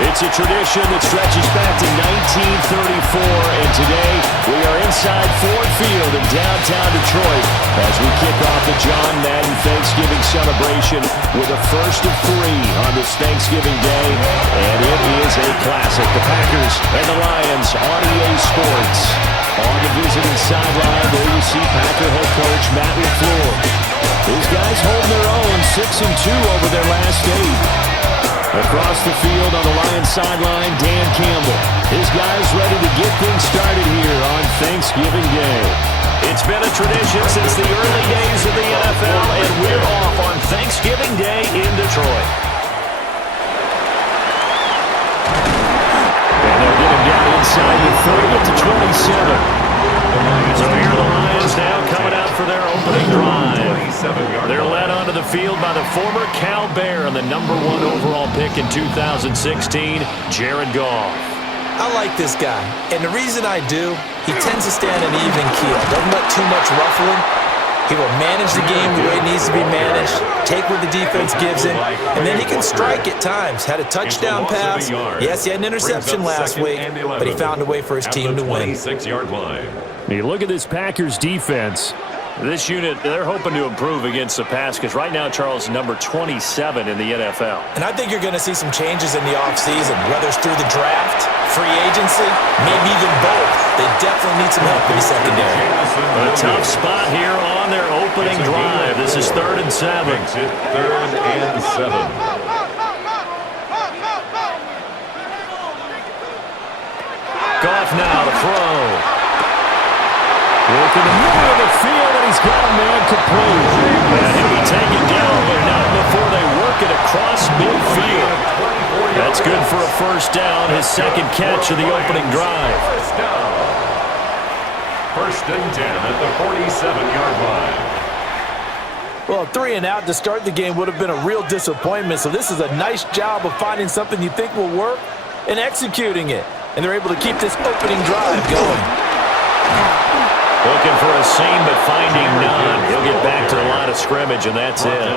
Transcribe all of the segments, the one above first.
It's a tradition that stretches back to 1934, and today we are inside Ford Field in downtown Detroit as we kick off the John Madden Thanksgiving celebration with a first of 3 on this Thanksgiving Day, and it is a classic. The Packers and the Lions on EA Sports. On the visiting sideline, there you see Packer head coach Matt LaFleur. These guys hold their own, 6-2 over their last 8. Across the field on the Lions sideline, Dan Campbell. His guys ready to get things started here on Thanksgiving Day. It's been a tradition since the early days of the NFL, and we're off on Thanksgiving Day in Detroit. And they'll get him down inside the 30 to 27. So here are the Lions now coming out for their opening drive. They're led onto the field by the former Cal Bear and the #1 overall pick in 2016, Jared Goff. I like this guy, and the reason I do, he tends to stand an even keel. Doesn't let too much ruffling. He will manage the game the way it needs to be managed, take what the defense gives him, and then he can strike at times. Had a touchdown pass. Yes, he had an interception last week, but he found a way for his team to win. You look at this Packers defense. This unit, they're hoping to improve against the pass because right now Charles is number 27 in the NFL. And I think you're going to see some changes in the offseason, whether it's through the draft, free agency, maybe even both. They definitely need some help in the secondary. A tough spot here on their opening drive. This is 3rd and 7. Third and 7. Goff now to throw. Work in the middle of the field, and he's got a man complete. And he'll be taken down, but not before they work it across midfield. That's good for a first down, his second catch of the opening drive. First down. 1st and 10 at the 47-yard line. Well, 3 and out to start the game would have been a real disappointment, so this is a nice job of finding something you think will work and executing it. And they're able to keep this opening drive going. Looking for a seam, but finding none. He'll get back to the line of scrimmage, and that's it.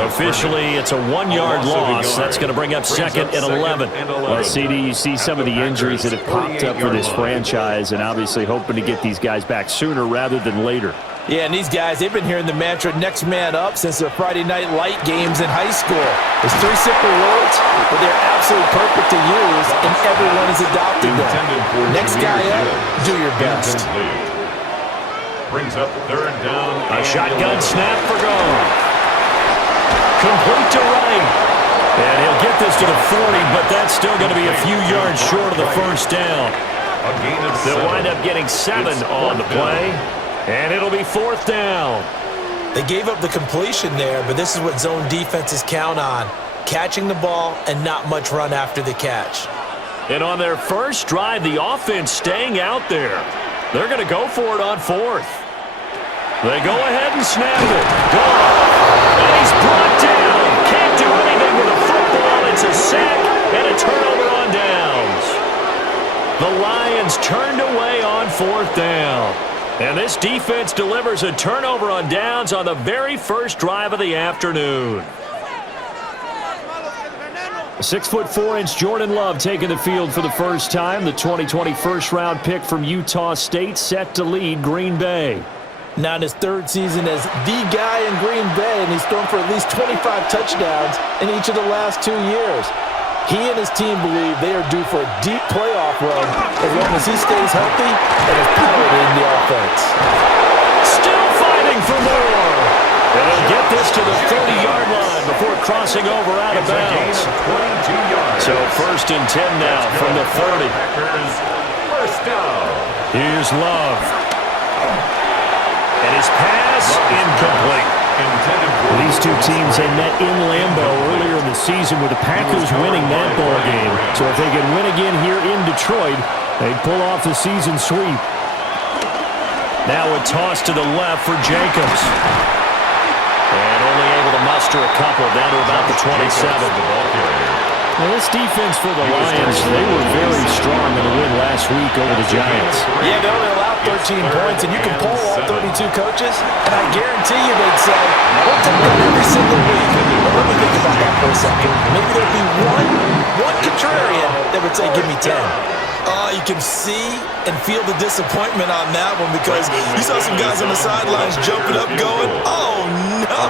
Officially, it's a 1-yard loss. That's going to bring up 2nd and 11. Well, CD, you see some of the injuries that have popped up for this franchise, and obviously hoping to get these guys back sooner rather than later. Yeah, and these guys, they've been hearing the mantra next man up since their Friday night light games in high school. There's 3 simple words, but they're absolutely perfect to use, and everyone has adopted them. Next guy up, do your best. Brings up 3rd down. A shotgun snap for Goff. Complete to right. And he'll get this to the 40, but that's still going to be a few yards short of the first down. They'll wind up getting 7 on the play, and it'll be 4th down. They gave up the completion there, but this is what zone defenses count on. Catching the ball and not much run after the catch. And on their first drive, the offense staying out there. They're going to go for it on 4th. They go ahead and snap it. Goff. And he's brought down. Can't do anything with a football. It's a sack and a turnover on downs. The Lions turned away on 4th down. And this defense delivers a turnover on downs on the very first drive of the afternoon. 6'4" Jordan Love taking the field for the first time. The 2020 first-round pick from Utah State set to lead Green Bay. Now in his 3rd season as the guy in Green Bay, and he's thrown for at least 25 touchdowns in each of the last 2 years. He and his team believe they are due for a deep playoff run as long as he stays healthy and is powered in the offense. Still fighting for more. And he'll get this to the 30-yard line before crossing over out of bounds. So 1st and 10 now from the 30. First down. Here's Love. And his pass incomplete. These two teams had met in Lambeau earlier in the season with the Packers winning that ball game. So if they can win again here in Detroit, they'd pull off the season sweep. Now a toss to the left for Jacobs. And only able to muster a couple down to about the 27. Now this defense for the Lions, they were very strong in the win last week over the Giants. Yeah, they only allowed 13 points, and you can poll all 32 coaches, and I guarantee you they'd say, we'll take that every single week. But let me think about that for a second. Maybe there'd be one Contrarian, they would say, give me 10. Oh, you can see and feel the disappointment on that one because you saw some guys on the sidelines jumping up going, oh, no.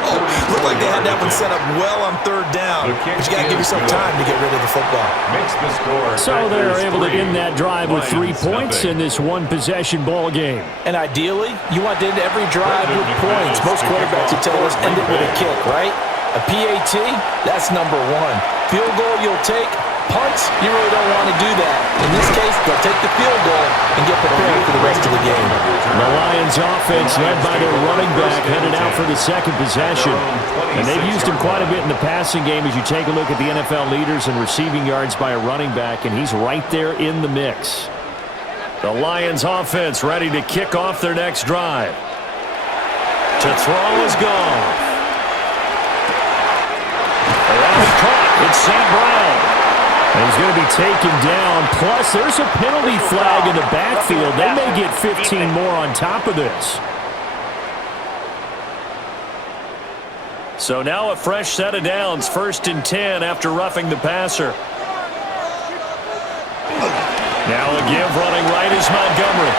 Looked like they had that one set up well on third down. But you got to give yourself time to get rid of the football. Makes the score. So they're able to end that drive with 3 points in this one-possession ball game. And ideally, you want to end every drive with points. Most quarterbacks will tell us end it with a kick, right? A PAT, that's number 1. Field goal you'll take. Punts, you really don't want to do that. In this case, they'll take the field goal and get prepared for the rest of the game. The Lions offense led by their running back headed out for the second possession. And they've used him quite a bit in the passing game as you take a look at the NFL leaders in receiving yards by a running back, and he's right there in the mix. The Lions offense ready to kick off their next drive. To throw is gone. Around caught. It's St. Brown. And he's going to be taken down. Plus, there's a penalty flag in the backfield. They may get 15 more on top of this. So now a fresh set of downs. 1st and 10 after roughing the passer. Now a give running right is Montgomery.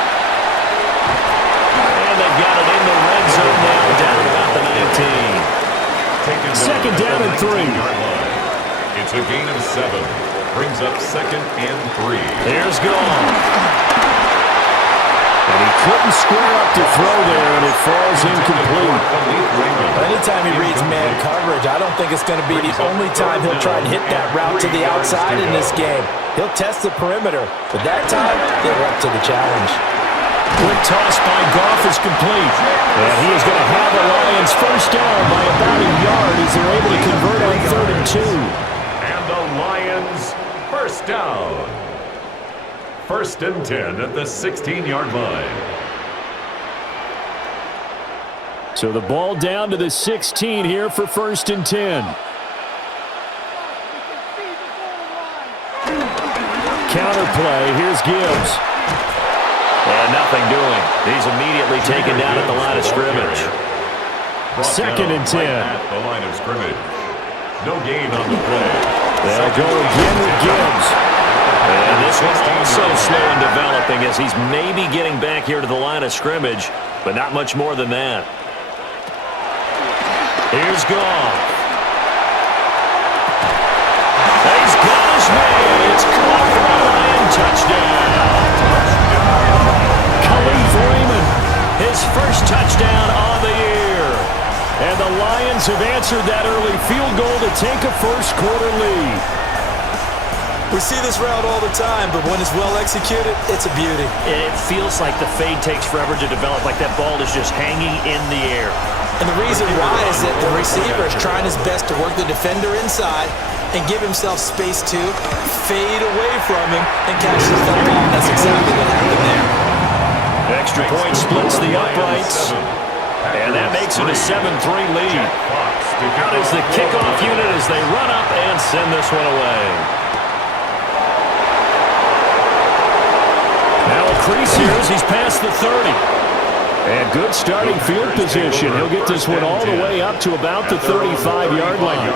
And they've got it in the red zone now, down about the 19. Second down and 3. It's a gain of 7. Brings up 2nd and 3. There's gone. And he couldn't square up to throw there, and it falls incomplete. Anytime he reads man coverage, I don't think it's going to be the only time he'll try and hit that route to the outside in this game. He'll test the perimeter, but that time, they're up to the challenge. Quick toss by Goff is complete. And he is going to have the Lions first down by about a yard as they're able to convert on 3rd and 2. And the Lions first down. 1st and 10 at the 16-yard line. So the ball down to the 16 here for 1st and 10. Counter play. Here's Gibbs. And nothing doing. He's immediately taken down at the line of scrimmage. 2nd and 10. At the line of scrimmage. No gain on the play. They'll go again with Gibbs. And this one's also slow in developing as he's maybe getting back here to the line of scrimmage, but not much more than that. Here's Goff. He's got his man. It's caught for a Lion touchdown. Khalif Raymond, his first touchdown on the year. And the Lions have answered that early field goal to take a first-quarter lead. We see this route all the time, but when it's well executed, it's a beauty. It feels like the fade takes forever to develop, like that ball is just hanging in the air. And the reason why is that the receiver is trying his best to work the defender inside and give himself space to fade away from him and catch the football. That's exactly what happened there. Extra point splits the uprights. And that makes it a 7-3 lead. Out is the kickoff unit as they run up and send this one away. Now a crease here as he's past the 30. And good starting field position. He'll get this one all the way up to about the 35-yard line.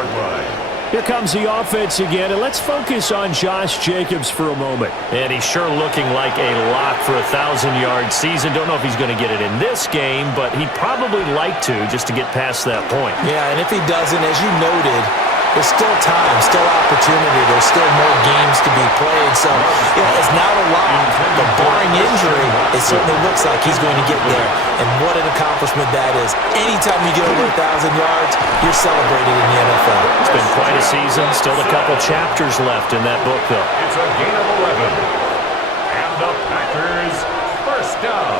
Here comes the offense again, and let's focus on Josh Jacobs for a moment. And he's sure looking like a lock for a 1,000-yard season. Don't know if he's going to get it in this game, but he'd probably like to just to get past that point. Yeah, and if he doesn't, as you noted, there's still time, still opportunity. There's still more games to be played. So, it's not a lock, but barring injury, it certainly looks like he's going to get there. And what an accomplishment that is. Anytime you get over 1,000 yards, you're celebrated in the NFL. It's been quite a season. Still a couple chapters left in that book, though. It's a gain of 11. And the Packers first down.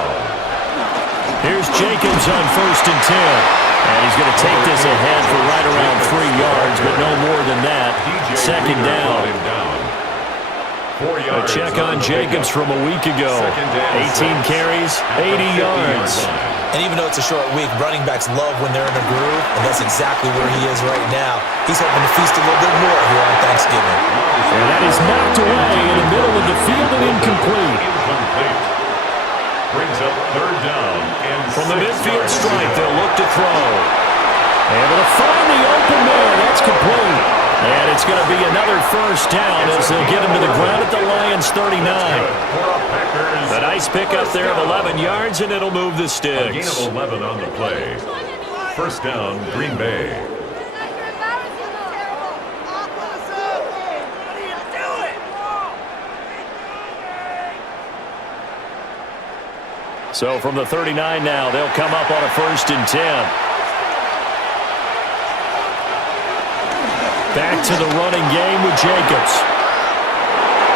Here's Jacobs on 1st and 10. And he's going to take this ahead for right around 3 yards, but no more than that. 2nd down. A check on Jacobs from a week ago. 18 carries, 80 yards. And even though it's a short week, running backs love when they're in a groove, and that's exactly where he is right now. He's hoping to feast a little bit more here on Thanksgiving. And that is knocked away in the middle of the field and incomplete. Brings up 3rd down. And from the midfield stripe, they'll look to throw. Able to find the open man. That's complete. And it's going to be another first down as they'll get him to the ground at the Lions 39. A nice pickup there of 11 yards, and it'll move the sticks. A gain of 11 on the play. First down, Green Bay. So from the 39 now, they'll come up on a 1st and 10. Back to the running game with Jacobs.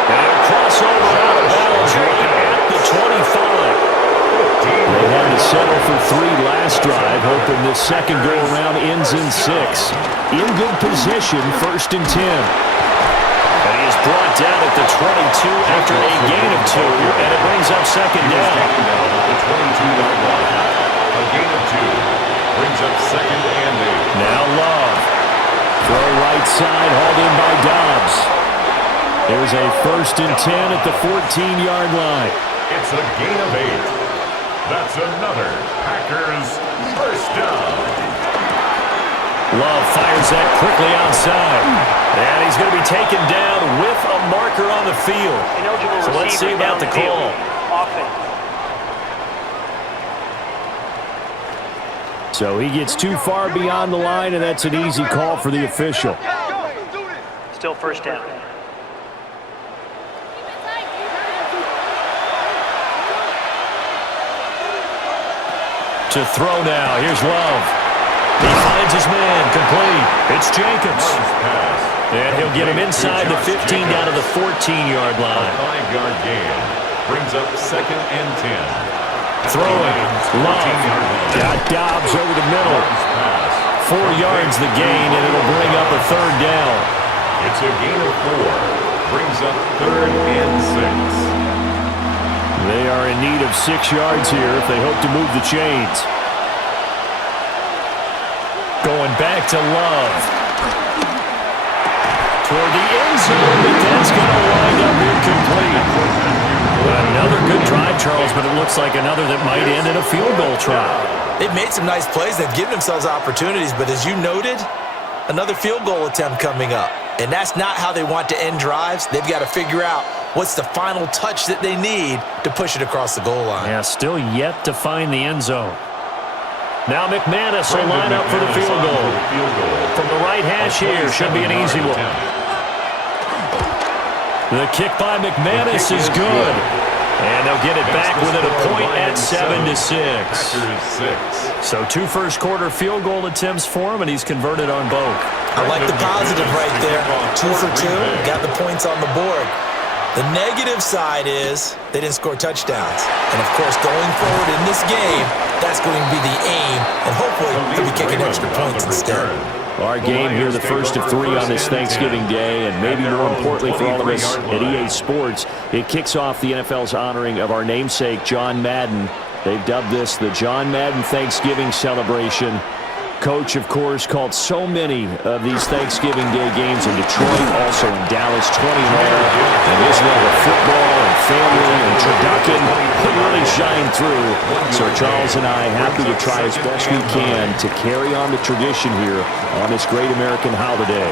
And a crossover out of bounds right at the 25. They had to settle for 3 last drive, hoping this second go-around ends in 6. In good position, 1st and 10. And he is brought down at the 22 after a gain of 2, and it brings up second down. At the 22-yard line. A gain of 2 brings up second and 8. Now Love. Throw right side, hauled in by Dobbs. There's a 1st and 10 at the 14-yard line. It's a gain of 8. That's another Packers first down. Love fires that quickly outside. And he's going to be taken down with a marker on the field. So let's see about the call. So he gets too far beyond the line, and that's an easy call for the official. Still first down. To throw now. Here's Love. He finds his man. Complete. It's Jacobs. And he'll get him inside the 15 down to the 14-yard line. A 5-yard gain brings up second and 10. Throwing. Love. Got Dobbs over the middle. 4 yards the gain, and it'll bring up a 3rd down. It's a gain of 4. Brings up 3rd and 6. They are in need of 6 yards here if they hope to move the chains. Going back to Love. Toward the end zone, but that's going to wind up incomplete. Another good drive, Charles, but it looks like another that might end in a field goal try. They've made some nice plays. They've given themselves opportunities, but as you noted, another field goal attempt coming up. And that's not how they want to end drives. They've got to figure out what's the final touch that they need to push it across the goal line. Yeah, still yet to find the end zone. Now McManus will line up for the field goal. From the right hash here, should be an easy one. The kick by McManus is good. And they'll get it back within a point at 7-6. So 2 first-quarter field goal attempts for him, and he's converted on both. I like the positive right there. 2 for 2, got the points on the board. The negative side is they didn't score touchdowns. And, of course, going forward in this game, that's going to be the aim, and hopefully they'll be kicking extra points instead. Our game here, the first of 3 on this Thanksgiving Day, and maybe more importantly for all of us at EA Sports, it kicks off the NFL's honoring of our namesake, John Madden. They've dubbed this the John Madden Thanksgiving Celebration. Coach, of course, called so many of these Thanksgiving Day games in Detroit, also in Dallas, 20 in all. And his love of football and family and turducken really shine through. So Charles and I happy to try as best we can to carry on the tradition here on this great American holiday.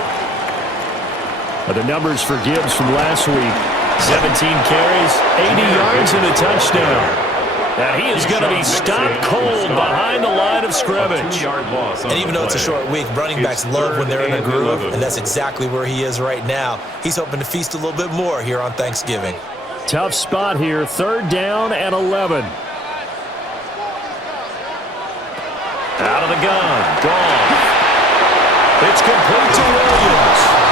The numbers for Gibbs from last week, 17 carries, 80 yards and a touchdown. Now he is going to be stopped cold behind the line of scrimmage. And even though it's a short week, running backs love when they're in a groove, and that's exactly where he is right now. He's hoping to feast a little bit more here on Thanksgiving. Tough spot here, 3rd down and 11. Out of the gun, gone. It's complete to Williams.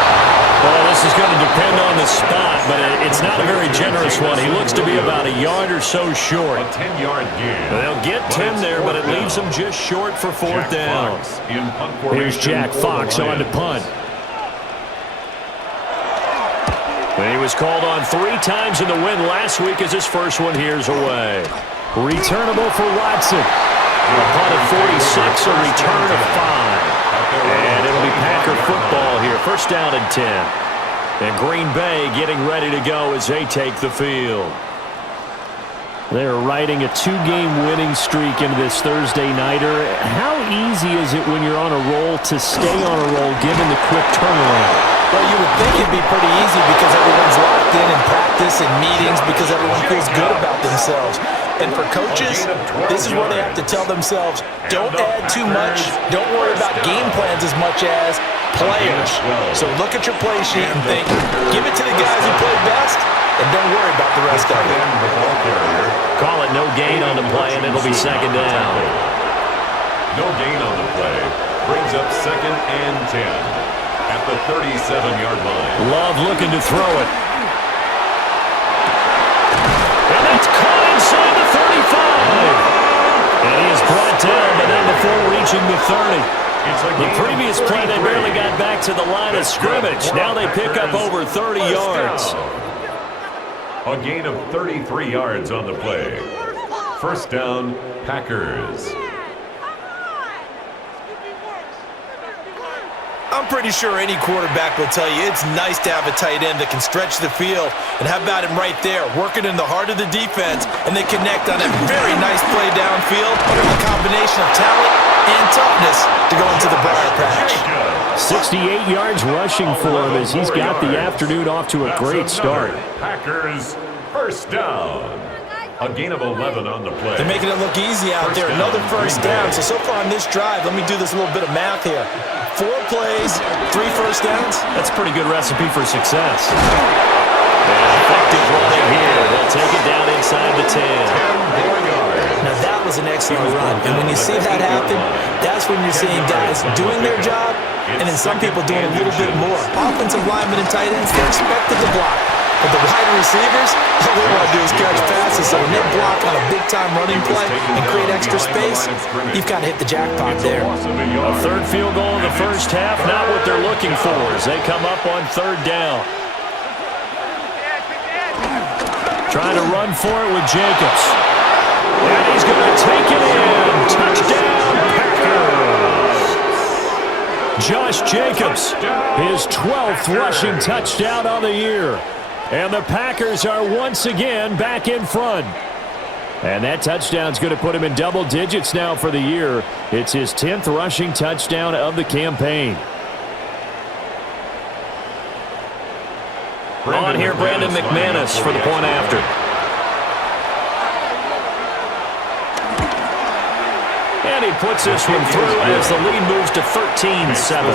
Well, this is going to depend on the spot, but it's not a very generous one. He looks to be about a yard or so short. A 10-yard gain. They'll get 10 there, but it leaves them just short for 4th down. Here's Jack Fox on to punt. And he was called on 3 times in the win last week as his first one here's away. Returnable for Watson. A punt of 46, a return of 5. And it'll be Packer football here. 1st down and 10. And Green Bay getting ready to go as they take the field. They're riding a 2-game winning streak into this Thursday nighter. How easy is it when you're on a roll to stay on a roll given the quick turnaround? Well, you would think it'd be pretty easy because everyone's locked in practice and meetings because everyone feels good about themselves. And for coaches, this is where they have to tell themselves, don't add too much, don't worry about game plans as much as players. So look at your play sheet and think, give it to the guys who play best, and don't worry about the rest of it. Call it no gain on the play, and it'll be second down. No gain on the play. Brings up 2nd and 10 at the 37-yard line. Love looking to throw it. And that's caught inside the 35. And he is brought down, but not before reaching the 30. The previous play, they barely got back to the line of scrimmage. Now they pick up over 30 yards. A gain of 33 yards on the play. First down, Packers. I'm pretty sure any quarterback will tell you it's nice to have a tight end that can stretch the field. And how about him right there, working in the heart of the defense, and they connect on a very nice play downfield, a combination of talent and toughness to go into the briar patch. 68 yards rushing for him as he's got the afternoon off to a great start. Packers, first down. A gain of 11 on the play. They're making it look easy out there. Another first down. So far on this drive, let me do this little bit of math here. 4 plays, 3 first downs. That's a pretty good recipe for success. And effective running here. They'll take it down inside the 10. Now that was an excellent run. And when you see that happen, that's when you're seeing guys doing their job and then some people doing a little bit more. Offensive linemen and tight ends, they're expected to block. But the wide receivers, all they want to do is catch passes. So when they block on a big-time running play and create extra space, you've got to hit the jackpot there. A third field goal in the first half, not what they're looking for as they come up on 3rd down. Trying to run for it with Jacobs. And he's going to take it in. Touchdown, Packers. Josh Jacobs, his 12th rushing touchdown on the year. And the Packers are once again back in front. And that touchdown's going to put him in double digits now for the year. It's his 10th rushing touchdown of the campaign. On here, Brandon McManus for the point after. And he puts this one through as the lead moves to 13-7.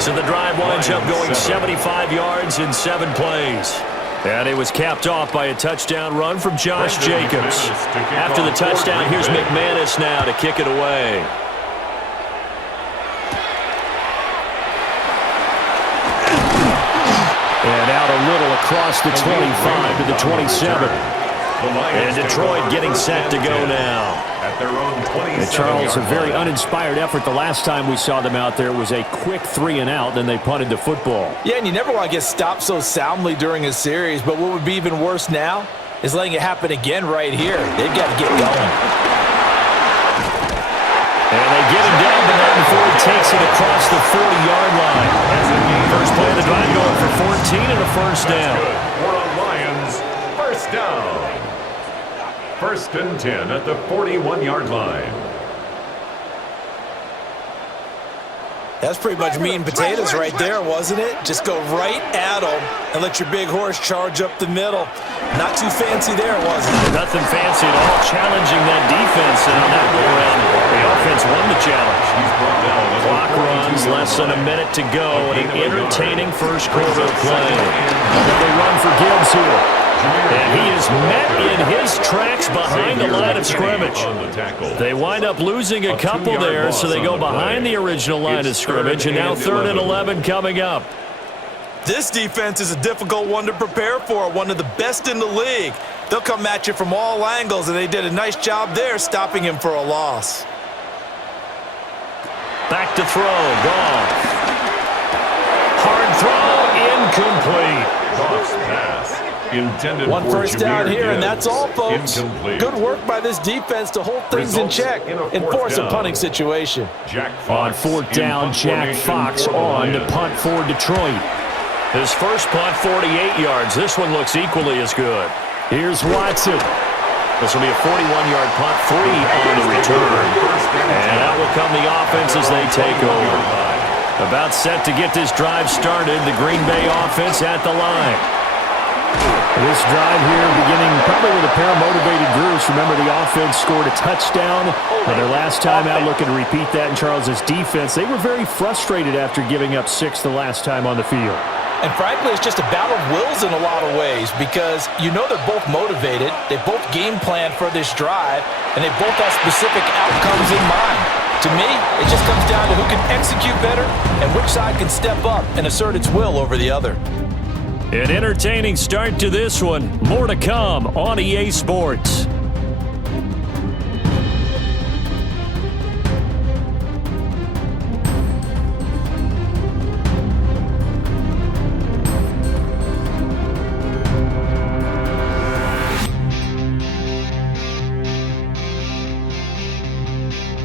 So the drive winds up going 75 yards in 7 plays. And it was capped off by a touchdown run from Josh Jacobs. After the touchdown, here's McManus now to kick it away. And out a little across the 25 to the 27. And Detroit getting set to go now. And Charles, a very uninspired effort. The last time we saw them out there was a quick 3-and-out, then they punted the football. Yeah, and you never want to get stopped so soundly during a series, but what would be even worse now is letting it happen again right here. They've got to get going. And they get him down, but not before he takes it across the 40-yard line. First play of the drive going for 14 and a first down. For the Lions, first down. 1st and 10 at the 41-yard line. That's pretty much meat and potatoes right there, wasn't it? Just go right at them and let your big horse charge up the middle. Not too fancy there, was it? Nothing fancy at all. Challenging that defense, and on that go-around, the offense won the challenge. Clock runs, less than a minute to go, and an entertaining first quarter play. Another run for Gibbs here. And he is met in his tracks behind the line of scrimmage. They wind up losing a couple there, so they go behind the original line of scrimmage, and now 3rd and 11 coming up. This defense is a difficult one to prepare for, one of the best in the league. They'll come at you from all angles, and they did a nice job there stopping him for a loss. Back to throw, Goff. Hard throw, incomplete. Goff's pass. Intended one first down here, and that's all, folks. Incomplete. Good work by this defense to hold things in check and force a punting situation. On 4th down, Jack Fox on to punt for Detroit. His first punt, 48 yards. This one looks equally as good. Here's Watson. This will be a 41-yard punt, 3 on the return. And out will come the offense as they take over. About set to get this drive started, the Green Bay offense at the line. This drive here beginning probably with a pair of motivated groups. Remember, the offense scored a touchdown on their last time out, looking to repeat that in Charles's defense. They were very frustrated after giving up 6 the last time on the field. And frankly, it's just a battle of wills in a lot of ways because you know they're both motivated, they both game plan for this drive, and they both have specific outcomes in mind. To me, it just comes down to who can execute better and which side can step up and assert its will over the other. An entertaining start to this one. More to come on EA Sports.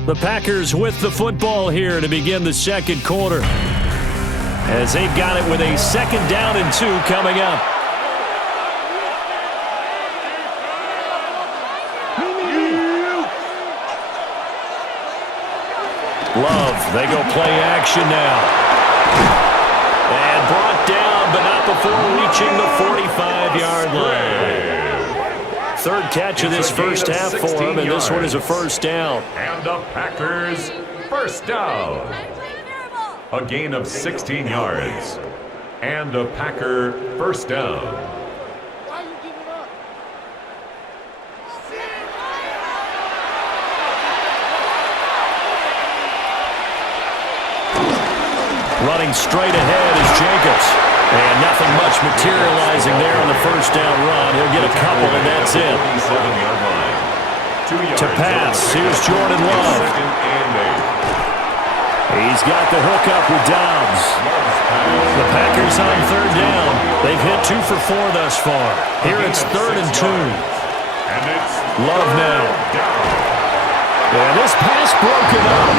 The Packers with the football here to begin the second quarter, as they've got it with a 2nd down and 2 coming up. Love, they go play action now. And brought down, but not before reaching the 45-yard line. 3rd catch of this first half for him, and this one is a 1st down. And the Packers, 1st down. A gain of 16 yards. And a Packer 1st down. Running straight ahead is Jacobs. And nothing much materializing there on the 1st down run. He'll get a couple, and that's it. To pass, here's Jordan Love. He's got the hookup with Dobbs. The Packers on 3rd down. They've hit 2 for 4 thus far. Here it's 3rd and 2. Love now. And this pass broken up.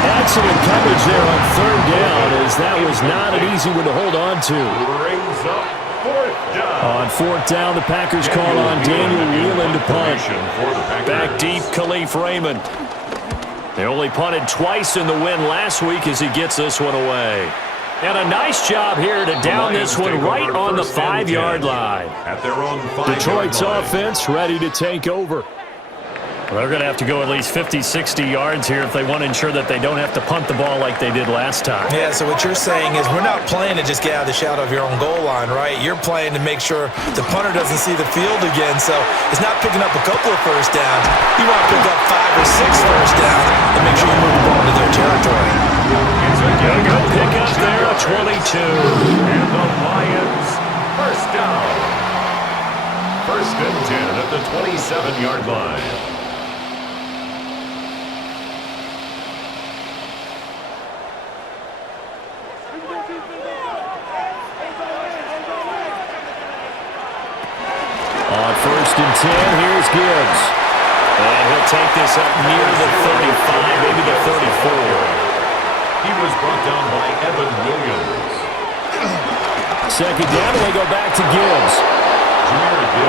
Excellent coverage there on 3rd down, as that was not an easy one to hold on to. Brings up 4th down. On 4th down, the Packers call on Daniel Whelan to punt. Back deep, Khalif Raymond. They only punted twice in the win last week as he gets this one away. And a nice job here to down this one right on the 5-yard line. At their own 5-yard Detroit's line. offense ready to take over. Well, they're going to have to go at least 50, 60 yards here if they want to ensure that they don't have to punt the ball like they did last time. Yeah, so what you're saying is we're not playing to just get out of the shadow of your own goal line, right? You're playing to make sure the punter doesn't see the field again. So it's not picking up a couple of 1st downs. You want to pick up 5 or 6 1st downs and make sure you move the ball into their territory. Gonna go pick up there at 22. And the Lions, 1st down. 1st and 10 at the 27-yard line. On 1st and 10, here's Gibbs. And he'll take this up near the 35, maybe the 34. He was brought down by Evan Williams. 2nd down, and they go back to Gibbs.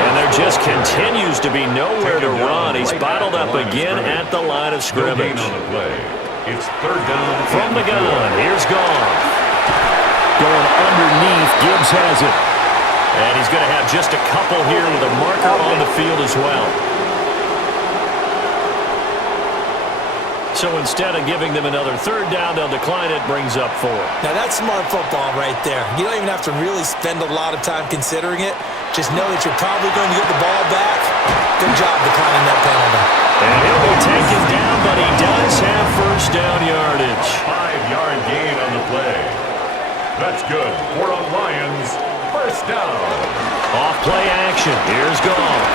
And there just continues to be nowhere to run. He's bottled up again at the line of scrimmage. It's 3rd down. From the gun, here's Goff. Going underneath, Gibbs has it. And he's going to have just a couple here with a marker on the field as well. So instead of giving them another 3rd down, they'll decline it, brings up 4. Now that's smart football right there. You don't even have to really spend a lot of time considering it. Just know that you're probably going to get the ball back. Good job declining that penalty. And he'll be taken down, but he does have 1st down yardage. 5-yard gain on the play. That's good for a Lions 1st down. Off play action. Here's Goff.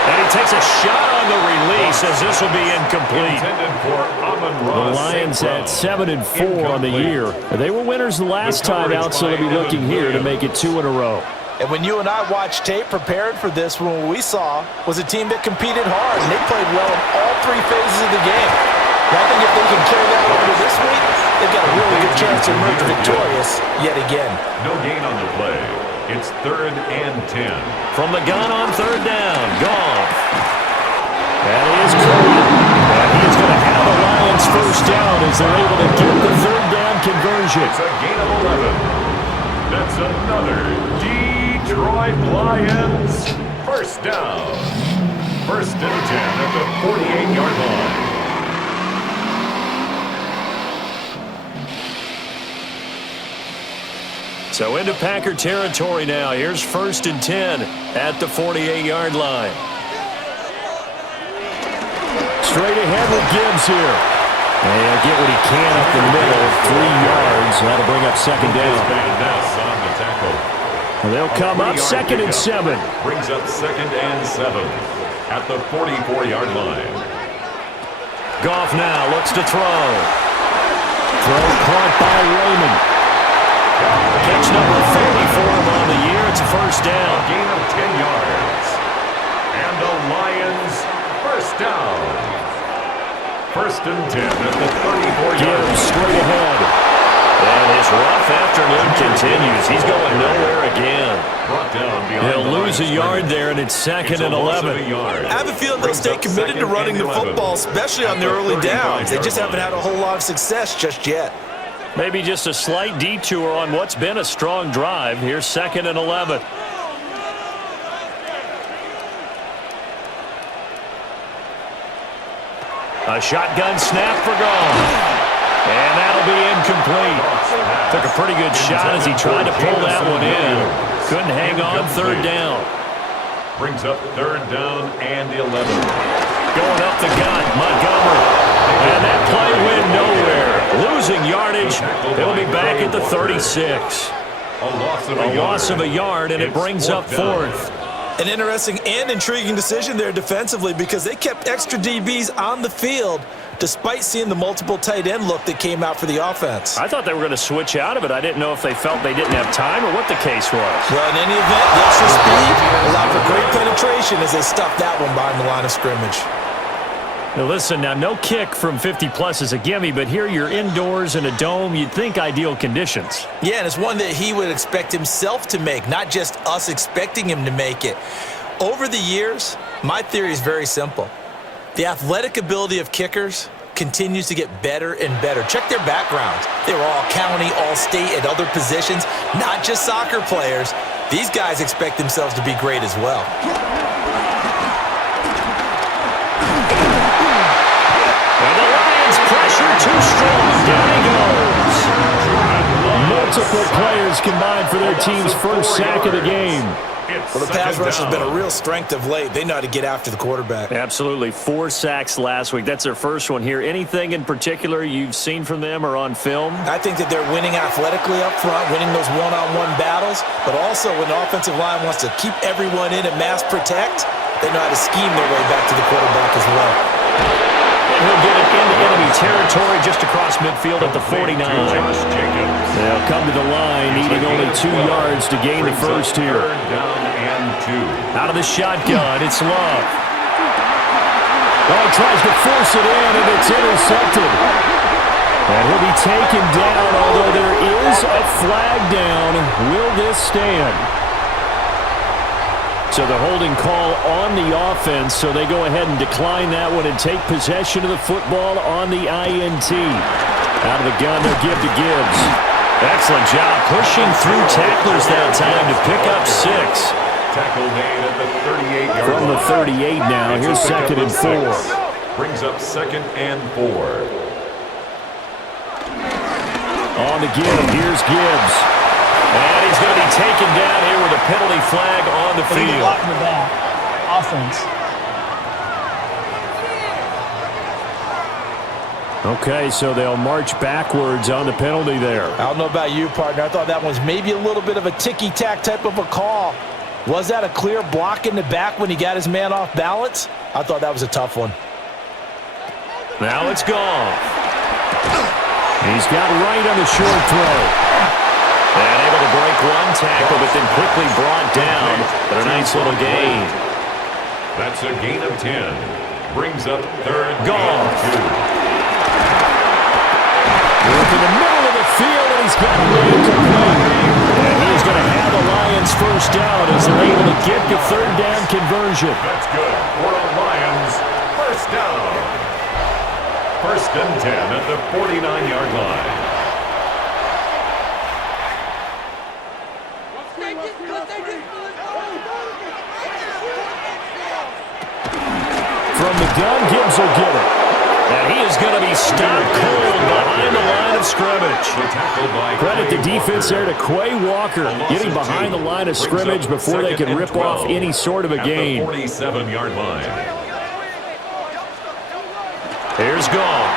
And he takes a shot on the release as this will be incomplete. The Lions at 7-4 on the year. They were winners the last time out, so they'll be looking here to make it 2 in a row. And when you and I watched tape prepared for this, what we saw was a team that competed hard, and they played well in all 3 phases of the game. And I think if they can carry that over this week, they've got a really good chance to emerge victorious yet again. No gain on the play. It's 3rd and 10. From the gun on 3rd down, Goff. That is Curry. And he is going to have the Lions first down as they're able to get the 3rd down conversion. It's a gain of 11. That's another Detroit Lions first down. 1st and 10 at the 48-yard line. So into Packer territory now. Here's 1st and 10 at the 48-yard line. Straight ahead with Gibbs here. And he'll get what he can up the middle, 3 yards. That'll bring up 2nd down. On the tackle. And they'll come up 2nd and 7. Brings up 2nd and 7 at the 44-yard line. Goff now looks to throw. Throw caught by Raymond. Catch number 30 for him on the year. It's a first down. A gain of 10 yards. And the Lions first down. 1st and 10 at the 34-yard line. Gibbs straight ahead. And his rough afternoon continues. He's going nowhere again. Brought down behind They'll lose a yard there, and it's 2nd and 11. I have a feeling they'll stay committed to running the football, especially on the early downs. They just haven't had a whole lot of success just yet. Maybe just a slight detour on what's been a strong drive. Here's 2nd and 11. A shotgun snap for Goff. And that'll be incomplete. Took a pretty good shot as he tried to pull that one in. Couldn't hang on 3rd down. Brings up 3rd down and 11. Going up the gut, Montgomery. And that play went nowhere. Losing yardage. They'll be back at the 36. A loss of a yard, and it brings up 4th. An interesting and intriguing decision there defensively because they kept extra DBs on the field despite seeing the multiple tight end look that came out for the offense. I thought they were going to switch out of it. I didn't know if they felt they didn't have time or what the case was. Well, in any event, the extra speed allowed for great penetration as they stuffed that one behind the line of scrimmage. Now listen, now no kick from 50-plus is a gimme, but here you're indoors in a dome. You'd think ideal conditions. Yeah, and it's one that he would expect himself to make, not just us expecting him to make it. Over the years, my theory is very simple. The athletic ability of kickers continues to get better and better. Check their backgrounds. They were all county, all state, at other positions, not just soccer players. These guys expect themselves to be great as well. And the Lions pressure too strong. Down he goes. Multiple players combined for their team's first sack of the game. Well, the pass rush has been a real strength of late. They know how to get after the quarterback. Absolutely. 4 sacks last week. That's their first one here. Anything in particular you've seen from them or on film? I think that they're winning athletically up front, winning those one-on-one battles, but also when the offensive line wants to keep everyone in and mass protect, they know how to scheme their way back to the quarterback as well. He'll get it into enemy territory just across midfield at the 49. They'll come to the line, needing only 2 yards to gain the first here. Out of the shotgun, it's Love. Oh, he tries to force it in, and it's intercepted. And he'll be taken down, although there is a flag down. Will this stand? So the holding call on the offense, so they go ahead and decline that one and take possession of the football on the INT. Out of the gun, they'll give to Gibbs. Excellent job pushing through tacklers that time to pick up 6. Tackle made at the 38-yard line. From the 38 now, here's 2nd and 4. Brings up 2nd and 4. On the give, here's Gibbs. And he's going to be taken down here with a penalty flag on the field. Lock in the back. Offense. Okay, so they'll march backwards on the penalty there. I don't know about you, partner. I thought that was maybe a little bit of a ticky-tack type of a call. Was that a clear block in the back when he got his man off balance? I thought that was a tough one. Now it's gone. He's got right on the short throw. And able to break one tackle, but then quickly brought down. But a nice little gain. That's a gain of 10. Brings up 3rd Gone. and 2. Work in the middle of the field, and he's got a man complete. And he's going to have the Lions first first down as they're able to get the third down conversion. That's good for the Lions. First down. First and 10 at the 49-yard line. From the gun, Gibbs will get it. And he is going to be stopped cold behind the line of scrimmage. Credit the defense there to Quay Walker, getting behind the line of scrimmage before they can rip off any sort of a gain. 47-yard line. Here's Gone.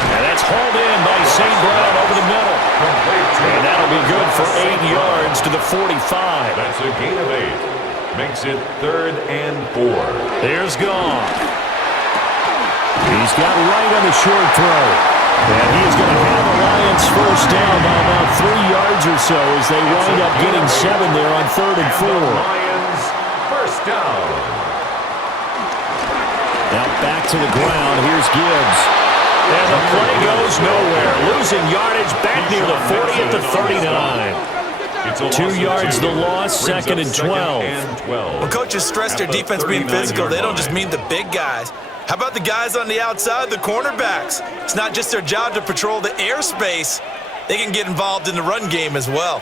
And that's hauled in by St. Brown over the middle. And that'll be good for 8 yards to the 45. That's a gain of 8. Makes it 3rd and 4. Here's Gone. He's got right on the short throw. And he is going to have the Lions first down by about 3 yards or so as they wind up getting 7 there on 3rd and 4. Lions first down. Now back to the ground. Here's Gibbs. And the play goes nowhere. Losing yardage back near the 40 at the 39. 2 yards the loss, 2nd and 12. When coaches stress their defense being physical, they don't just mean the big guys. How about the guys on the outside, the cornerbacks? It's not just their job to patrol the airspace. They can get involved in the run game as well.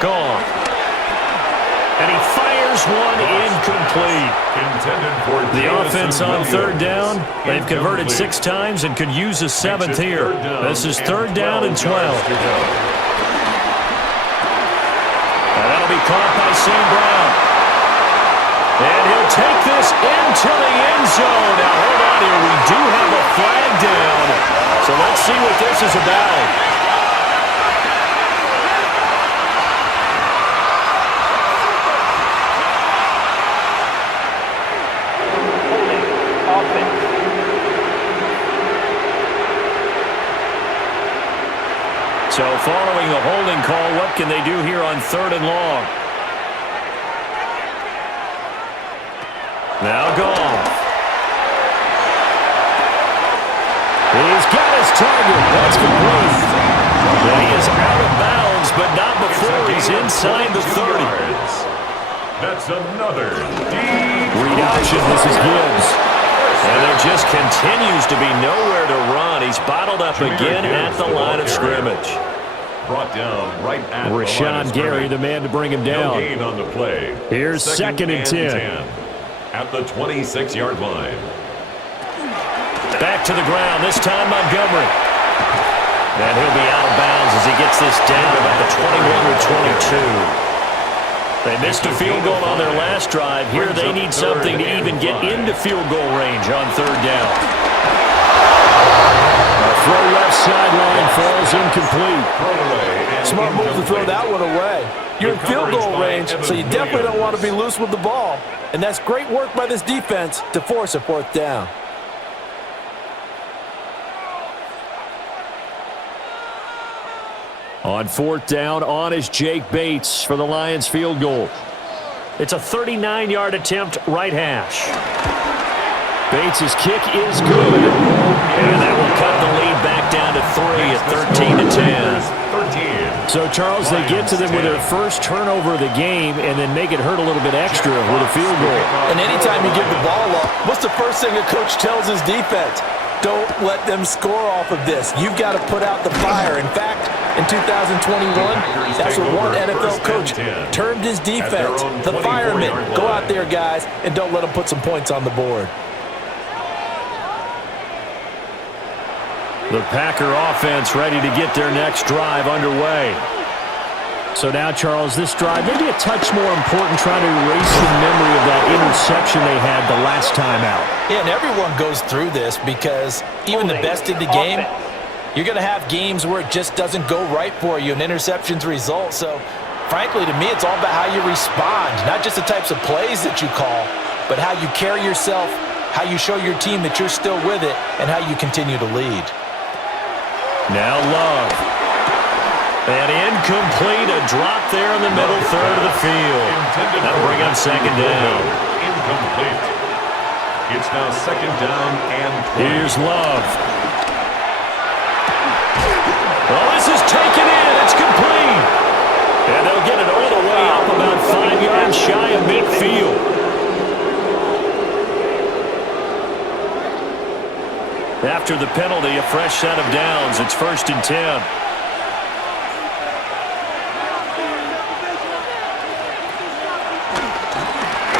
Gone. And he fires one incomplete. The offense on 3rd down. They've converted 6 times and could use a 7th here. This is 3rd down and 12. And that'll be caught by St. Brown. And he'll take this into the end zone. Now, hold on here. We do have a flag down. So let's see what this is about. So following the holding call, what can they do here on 3rd and long? Now Gone. He's got his target. That's complete. And he is out of bounds, but not before he's inside the 30. That's another read option. This is Gibbs. And there just continues to be nowhere to run. He's bottled up again at the line of scrimmage. Brought down right at Rashawn Gary, the man to bring him down. No gain on the play. Here's 2nd and 10. At the 26-yard line. Back to the ground, this time Montgomery. And he'll be out of bounds as he gets this down about the 21 or 22. They missed a field goal on their last drive. Here they need something to even get into field goal range on 3rd down. A throw left sideline falls incomplete. Smart move to throw that one away. You're in field goal range, so you definitely don't want to be loose with the ball. And that's great work by this defense to force a 4th down. On 4th down, on is Jake Bates for the Lions field goal. It's a 39-yard attempt, right hash. Bates' kick is good. And that will cut the lead back down to 3 at 13-10. So, Charles, they get to them with their first turnover of the game and then make it hurt a little bit extra with a field goal. And anytime you give the ball up, what's the first thing a coach tells his defense? Don't let them score off of this. You've got to put out the fire. In fact, in 2021, that's what one NFL coach termed his defense, the firemen. Go out there, guys, and don't let them put some points on the board. The Packer offense ready to get their next drive underway. So now, Charles, this drive maybe a touch more important, trying to erase the memory of that interception they had the last time out. Yeah, and everyone goes through this because even the best in the game, you're going to have games where it just doesn't go right for you, and interceptions result. So, frankly, to me, it's all about how you respond, not just the types of plays that you call, but how you carry yourself, how you show your team that you're still with it, and how you continue to lead. Now Love. And incomplete, a drop there in the middle third of the field. That'll bring up 2nd down. Incomplete. It's now 2nd down and 20. Here's Love. Well, this is taken in. It's complete. field. After the penalty, a fresh set of downs. It's 1st and 10.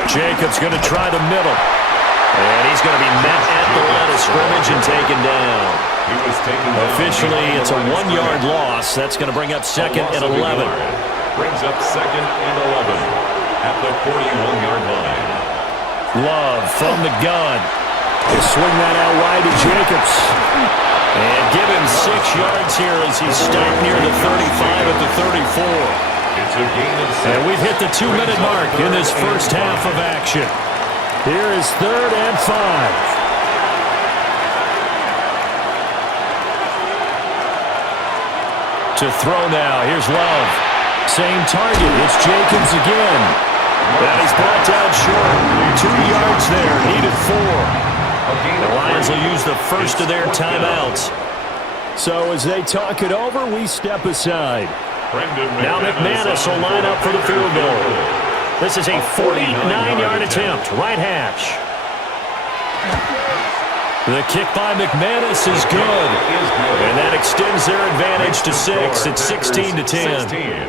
Jacobs going to try the middle. And he's going to be met at the line of scrimmage and taken down. Officially, it's a 1-yard loss. That's going to bring up 2nd and 11. Brings up 2nd and 11 at the 41-yard line. Love from the gun. They swing that out wide to Jacobs. And give him 6 yards here as he's stopped near the 35 at the 34. It's a gain of 6. And we've hit the 2-minute mark in this first half of action. Here is 3rd and 5. To throw now. Here's Love. Same target. It's Jacobs again. And he's brought down short. 2 yards there. Needed 4. The Lions will use the first of their timeouts. So as they talk it over, we step aside. Now McManus will line up for the field goal. This is a 49-yard attempt. Right hash. The kick by McManus is good. And that extends their advantage to 6. It's 16-10.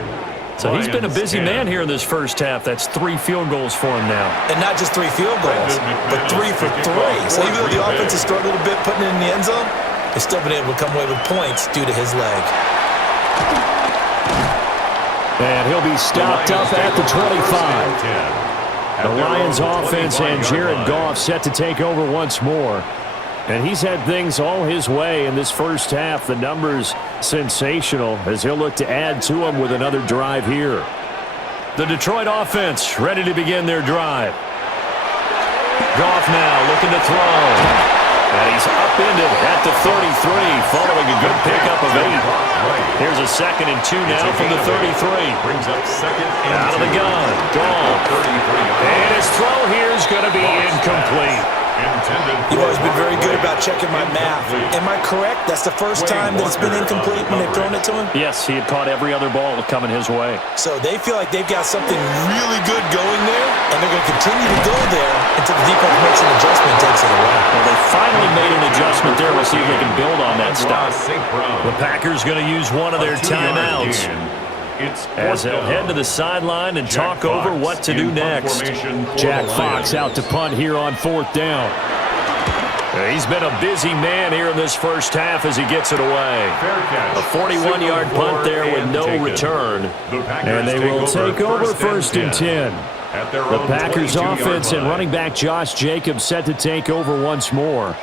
So he's been a busy man here in this first half. That's 3 field goals for him now. And not just 3 field goals, but 3 for 3. So even though the offense has struggled a bit putting it in the end zone, they've still been able to come away with points due to his leg. And he'll be stopped up at the 25. The Lions offense and Jared Goff set to take over once more. And he's had things all his way in this first half. The numbers sensational as he'll look to add to them with another drive here. The Detroit offense ready to begin their drive. Goff now looking to throw. And he's upended at the 33 following a good pickup of 8. Here's a 2nd and 2 now from the 33. Brings up 2nd and 2. Out of the gun. Goff. And his throw here is going to be incomplete. You've always been very good about checking my math. Am I correct? That's the first time that it's been incomplete when they've thrown it to him? Yes, he had caught every other ball coming his way. So they feel like they've got something really good going there, and they're going to continue to go there until the defense makes an adjustment and takes it away. Well, they finally made an adjustment there. We'll see if they can build on that stop. The Packers going to use one of their timeouts as they'll head to the sideline and talk over what to do next. Jack Fox out to punt here on 4th down. He's been a busy man here in this first half as he gets it away. A 41-yard punt there with no return. And they will take over 1st and 10. The Packers offense and running back Josh Jacobs set to take over once more.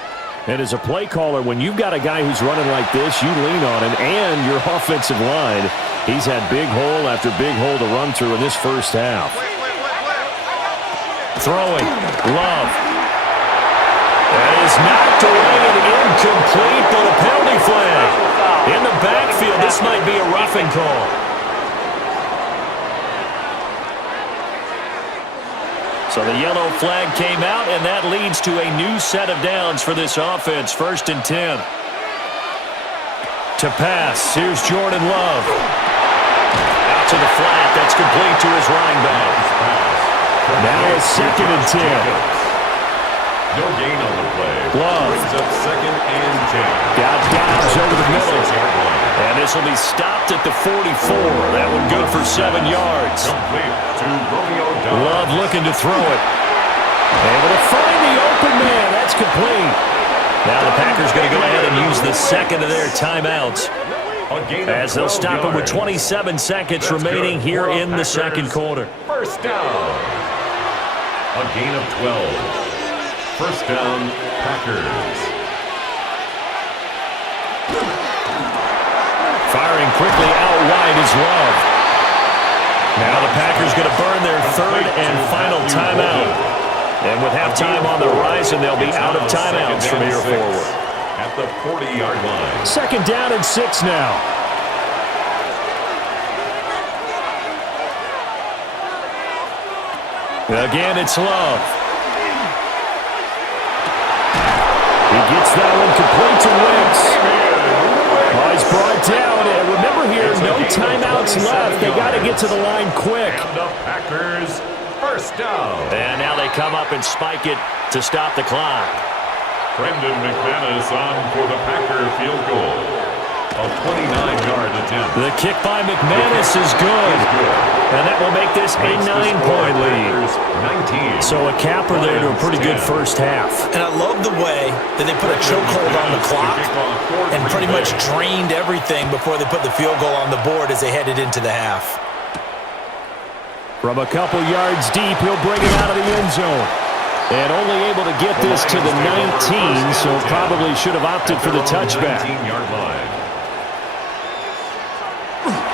And as a play caller, when you've got a guy who's running like this, you lean on him and your offensive line. He's had big hole after big hole to run through in this first half. Throwing. Love. That is knocked away and incomplete, but a penalty flag. In the backfield, this might be a roughing call. So the yellow flag came out, and that leads to a new set of downs for this offense. 1st and 10. To pass, here's Jordan Love. Out to the flat, that's complete to his running back. Now it's 2nd and 10. No gain on the play. Love. Brings up 2nd and 10. Got Dobbs over the middle. And this will be stopped at the 44. That one good for 7 yards. Complete to Romeo Dobbs. Love looking to throw it. Able to find the open man. That's complete. Now the Packers going to go ahead and use the 2nd of their timeouts as they'll stop it with 27 seconds remaining here in the second quarter. First down. A gain of 12. First down, Packers. Firing quickly out wide is Love. Now the Packers going to burn their 3rd and final timeout. And with halftime on the horizon, they'll be out of timeouts from here forward. At the 40-yard line. 2nd down and 6 now. Again, it's Love. He gets that one complete to Wentz. Oh, he's brought down. And remember here, no timeouts left. They got to get to the line quick. And the Packers First down. And now they come up and spike it to stop the clock. Brendan McManus on for the Packer field goal. A 29-yard attempt. The kick by McManus is good. And that will make this a 9-point lead. So a capper there to a pretty good first half. And I love the way that they put a chokehold on the clock and pretty much drained everything before they put the field goal on the board as they headed into the half. From a couple yards deep, he'll bring it out of the end zone. And only able to get this to the 19, so probably should have opted for the touchback. 19-yard line.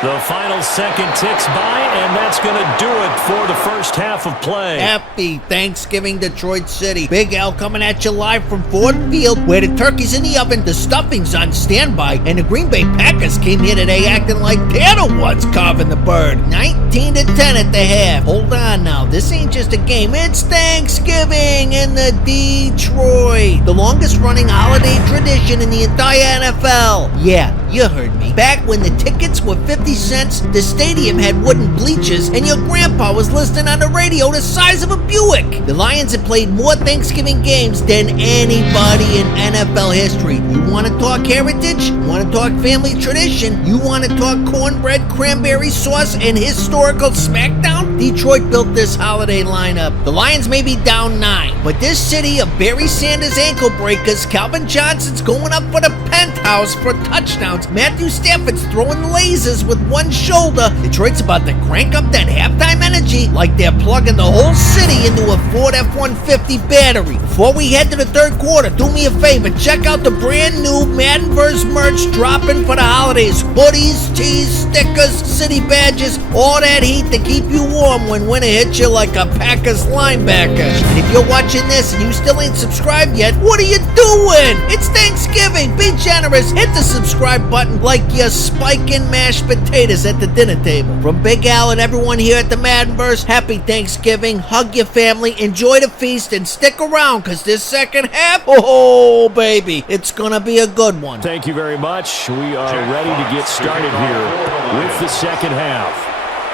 The final second ticks by, and that's going to do it for the first half of play. Happy Thanksgiving, Detroit City. Big Al coming at you live from Ford Field, where the turkey's in the oven, the stuffing's on standby, and the Green Bay Packers came here today acting like they're the ones carving the bird. 19-10 at the half. Hold on now. This ain't just a game. It's Thanksgiving in the Detroit. The longest-running holiday tradition in the entire NFL. Yeah, you heard me. Back when the tickets were 50 cents, the stadium had wooden bleachers, and your grandpa was listening on the radio the size of a Buick. The Lions have played more Thanksgiving games than anybody in NFL history. You want to talk heritage? You want to talk family tradition? You want to talk cornbread, cranberry sauce, and historical smackdown? Detroit built this holiday lineup. The Lions may be down 9, but this city of Barry Sanders ankle breakers, Calvin Johnson's going up for the penthouse for touchdowns, Matthew Stafford's throwing lasers with one shoulder. Detroit's about to crank up that halftime energy like they're plugging the whole city into a Ford F-150 battery. Before we head to the third quarter, do me a favor, check out the brand new Madden vs. merch dropping for the holidays. Hoodies, tees, stickers, city badges, all that heat to keep you warm when winter hits you like a Packers linebacker. And if you're watching this and you still ain't subscribed yet, what are you doing? It's Thanksgiving. Be generous. Hit the subscribe button like you're spiking mashed potatoes at the dinner table. From Big Al and everyone here at the Maddenverse, happy Thanksgiving. Hug your family, enjoy the feast, and stick around because this second half, oh baby, it's gonna be a good one. Thank you very much. We are ready to get started here with the second half.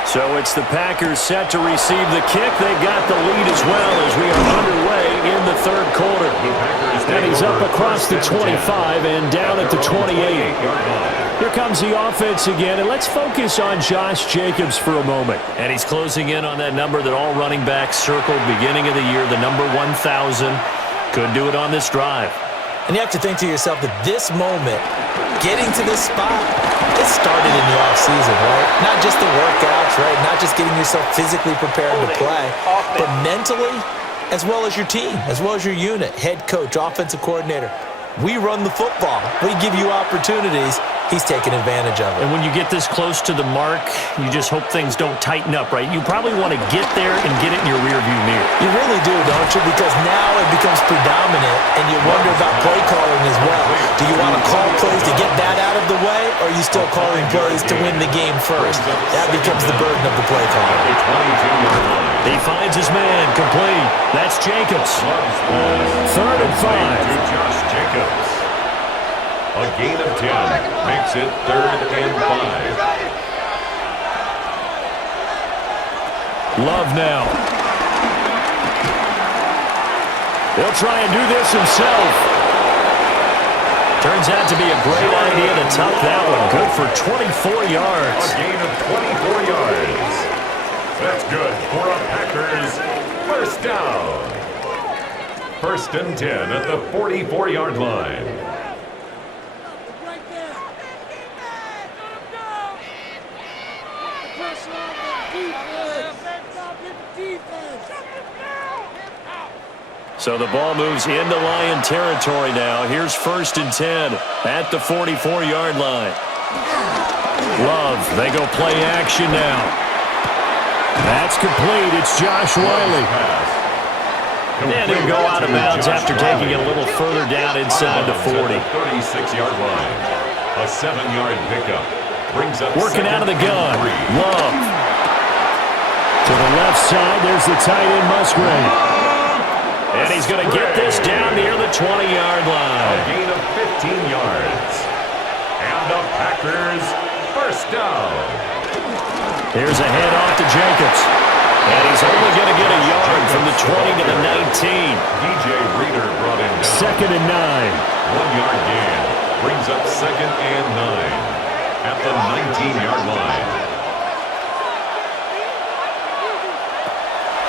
So it's the Packers set to receive the kick. They've got the lead as well as we are underway in the third quarter. And he's up across the 25 and down at the 28. Here comes the offense again, and let's focus on Josh Jacobs for a moment. And he's closing in on that number that all running backs circled beginning of the year, the number 1,000. Could do it on this drive. And you have to think to yourself that this moment, getting to this spot, it started in the offseason, right? Not just the workouts, right? Not just getting yourself physically prepared to play, but mentally, as well as your team, as well as your unit, head coach, offensive coordinator. We run the football. We give you opportunities. He's taking advantage of it. And when you get this close to the mark, you just hope things don't tighten up, right? You probably want to get there and get it in your rearview mirror. You really do, don't you? Because now it becomes predominant, and you wonder about play calling as well. Do you want to call plays to get that out of the way, or are you still calling plays to win the game first? That becomes the burden of the play caller. He finds his man, complete. That's Jacobs. 3rd and 5. Josh Jacobs. A gain of 10 makes it 3rd and 5. Love now. He'll try and do this himself. Turns out to be a great idea to tuck that one. Good for 24 yards. A gain of 24 yards. That's good for a Packers first down. 1st and 10 at the 44-yard line. So the ball moves into Lion territory now. Here's 1st and 10 at the 44-yard line. Love, they go play action now. That's complete. It's Josh Wiley. And he'll go out of bounds after taking it a little further down inside the 40. 36-yard line. A 7-yard pickup. Brings up working out of the gun. Love. To the left side, there's the tight end Musgrave. And he's going to get this down near the 20-yard line. A gain of 15 yards. And the Packers first down. Here's a handoff to Jacobs. And he's only going to get a yard from the 20 to the 19. DJ Reader brought in down. 2nd and 9. 1-yard gain. Brings up 2nd and 9 at the 19-yard line.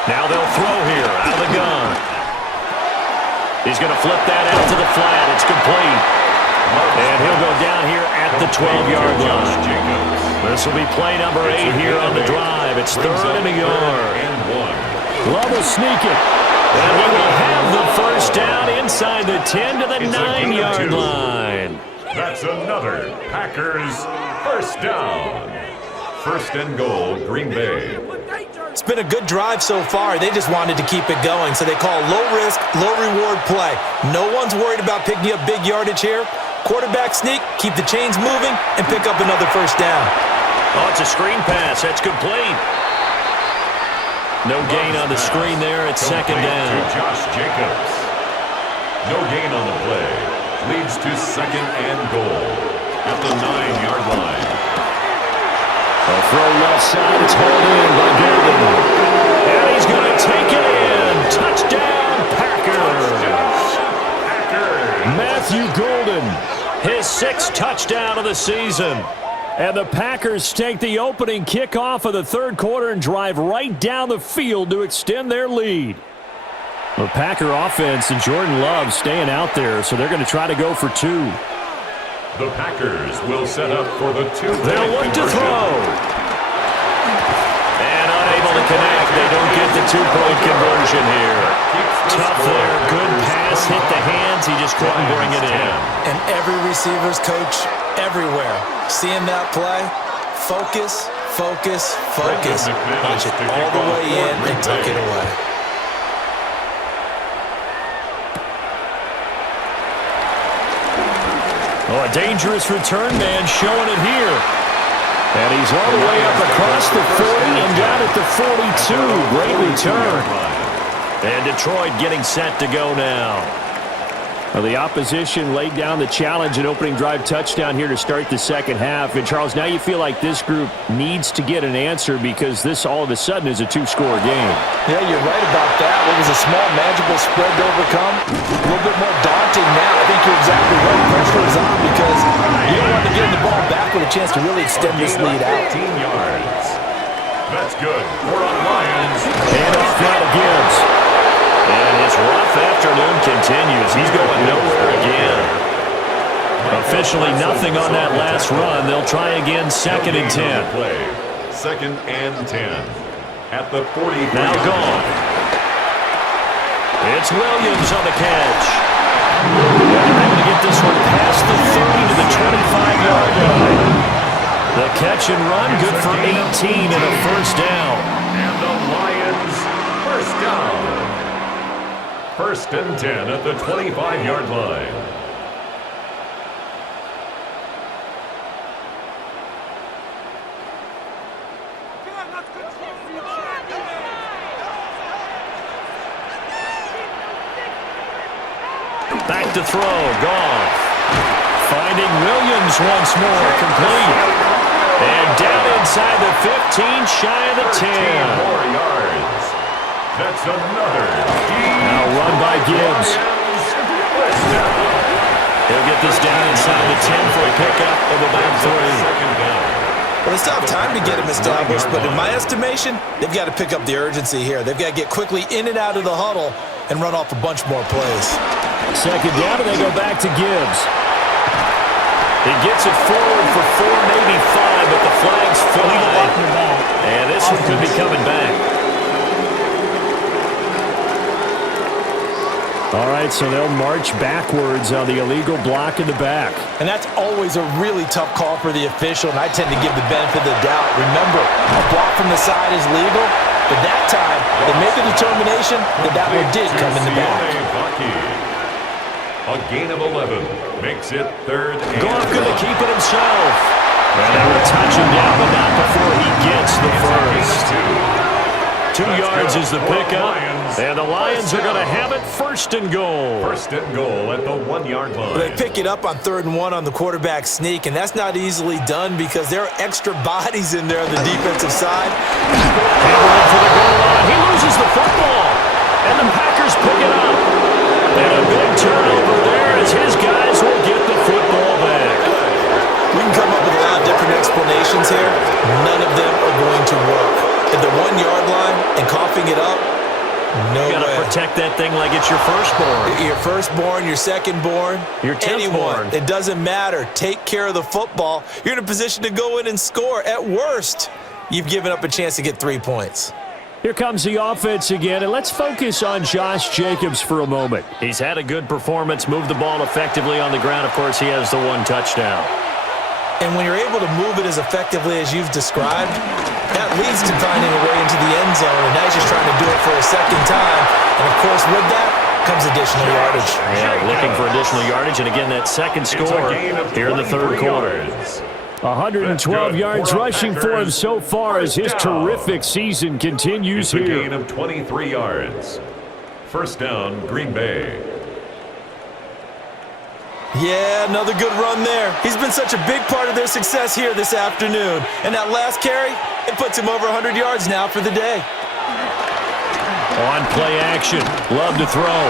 Now they'll throw here out of the gun. He's going to flip that out to the flat. It's complete. And he'll go down here at the 12-yard line. This will be play number 8 here on the drive. It's 3rd and a yard. Love will sneak it. And he will have the first down inside the 10 to the 9-yard line. That's another Packers first down. 1st and goal, Green Bay. It's been a good drive so far. They just wanted to keep it going, so they call low-risk, low-reward play. No one's worried about picking up big yardage here. Quarterback sneak, keep the chains moving, and pick up another first down. Oh, it's a screen pass. That's complete. No gain on the screen there. It's 2nd down. To Josh Jacobs. No gain on the play. Leads to 2nd and goal at the 9-yard line. A throw left side. It's hauled in by Golden. And he's going to take it in. Touchdown, Packers. Matthew Golden, his 6th touchdown of the season. And the Packers take the opening kickoff of the 3rd quarter and drive right down the field to extend their lead. The Packer offense and Jordan Love staying out there, so they're going to try to go for 2. The Packers will set up for the 2-point They'll look to conversion. throw. And unable to connect. They don't get the 2-point conversion here. Tough there. Good pass. Hit the hands. He just couldn't bring it in. And every receiver's coach everywhere. Seeing that play, focus, focus, focus. Punch it all the way in and tuck it away. Oh, a dangerous return man showing it here. And he's all the way up across the 40 and down at the 42. Great return. And Detroit getting set to go now. Well, the opposition laid down the challenge and opening drive touchdown here to start the 2nd half. And, Charles, now you feel like this group needs to get an answer because this all of a sudden is a 2-score game. Yeah, you're right about that. It was a small, magical spread to overcome. A little bit more daunting now. I think you're exactly right. Pressure is on because you don't want to get the ball back with a chance to really extend this lead out. 18 yards. That's good. 4 on Lions. And off now to Gibbs. And his rough afternoon continues. He's going nowhere again. Officially nothing on that last run. They'll try again 2nd and 10. 2nd and 10 at the 40. Now gone. It's Williams on the catch. They're able to get this one past the 30 to the 25-yard line. The catch and run good for 18 and a first down. And the Lions first down. 1st and 10 at the 25-yard line. Back to throw, Goff. Finding Williams once more, complete. And down inside the 15, shy of the 10. more yards. That's another. Now run by Gibbs. He'll get this down inside the 10 for a pickup of about 3. Well, they still have time to get him established, but in my estimation, they've got to pick up the urgency here. They've got to get quickly in and out of the huddle and run off a bunch more plays. 2nd down, and they go back to Gibbs. He gets it forward for 4, maybe 5, but the flag's fly. And this one could be coming back. All right, so they'll march backwards on the illegal block in the back. And that's always a really tough call for the official, and I tend to give the benefit of the doubt. Remember, a block from the side is legal, but that time, they made the determination that that one did come in the back. A gain of 11 makes it 3rd and Goff going to keep it himself. And they will touch him down, but not before he gets the first. 2 yards is the pickup, and the Lions are going to have it first and goal. First and goal at the 1-yard line. They pick it up on 3rd and 1 on the quarterback sneak, and that's not easily done because there are extra bodies in there on the defensive side. Hammered for the goal line. He loses the football, and the Packers pick it up. And a big turnover there as his guys will get the football back. We can come up with a lot of different explanations here. None of them are going to work. At the 1-yard line and coughing it up, no way. You got to protect that thing like it's your firstborn. Your firstborn, your secondborn, your 10th anyone. born. It doesn't matter. Take care of the football. You're in a position to go in and score. At worst, you've given up a chance to get 3 points. Here comes the offense again, and let's focus on Josh Jacobs for a moment. He's had a good performance, moved the ball effectively on the ground. Of course, he has the 1 touchdown. And when you're able to move it as effectively as you've described, that leads to finding a way into the end zone, and now he's just trying to do it for a second time. And, of course, with that comes additional yardage. Yeah, looking for additional yardage, and again, that second score here in the 3rd quarter. 112 yards rushing for him so far as his terrific season continues here. It's a gain of 23 yards. First down, Green Bay. Yeah, another good run there. He's been such a big part of their success here this afternoon. And that last carry, it puts him over 100 yards now for the day. On play action, love to throw.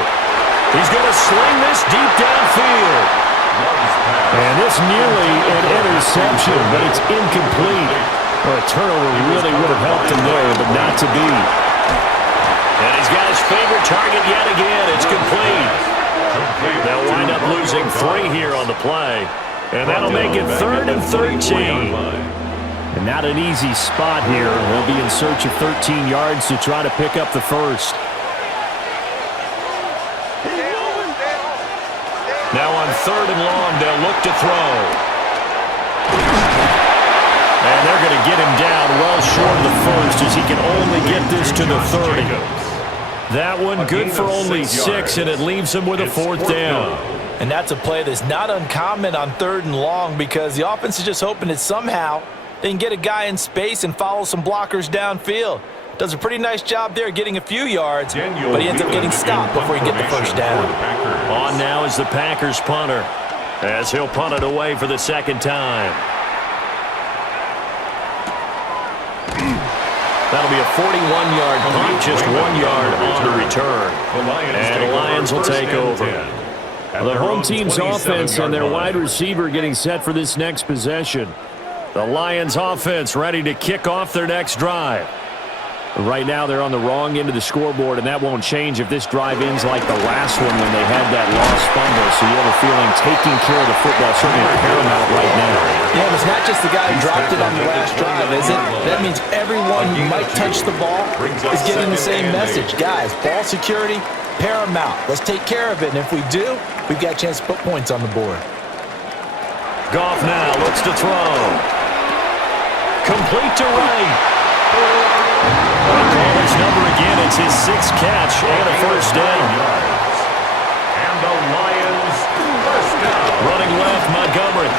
He's going to sling this deep downfield. And this nearly an interception, but it's incomplete. Well, a turnover really would have helped him there, but not to be. And he's got his favorite target yet again. It's complete. They'll wind up losing 3 here on the play. And that'll make it 3rd and 13. And not an easy spot here. They'll be in search of 13 yards to try to pick up the first. Now on 3rd and long, they'll look to throw. And they're going to get him down well short of the first as he can only get this to the 30. That one good for only 6, and it leaves him with a 4th down. And that's a play that's not uncommon on 3rd and long because the offense is just hoping that somehow they can get a guy in space and follow some blockers downfield. Does a pretty nice job there getting a few yards, but he ends up getting stopped before he gets the first down. On now is the Packers punter as he'll punt it away for the 2nd time. That'll be a 41-yard punt, just 1 yard on the return. And the Lions will take over. The home team's offense and their wide receiver getting set for this next possession. The Lions offense ready to kick off their next drive. Right now they're on the wrong end of the scoreboard, and that won't change if this drive ends like the last one when they had that lost fumble. So you have a feeling taking care of the football is certainly paramount right now. Yeah, it's not just the guy who dropped it on the last drive, is it? That means everyone who might touch the ball is getting the same message. Guys, ball security, paramount. Let's take care of it, and if we do, we've got a chance to put points on the board. Goff now looks to throw. Complete to Wright. Call his number again. It's his 6th catch and a first down. And the Lions first down. Running left, Montgomery.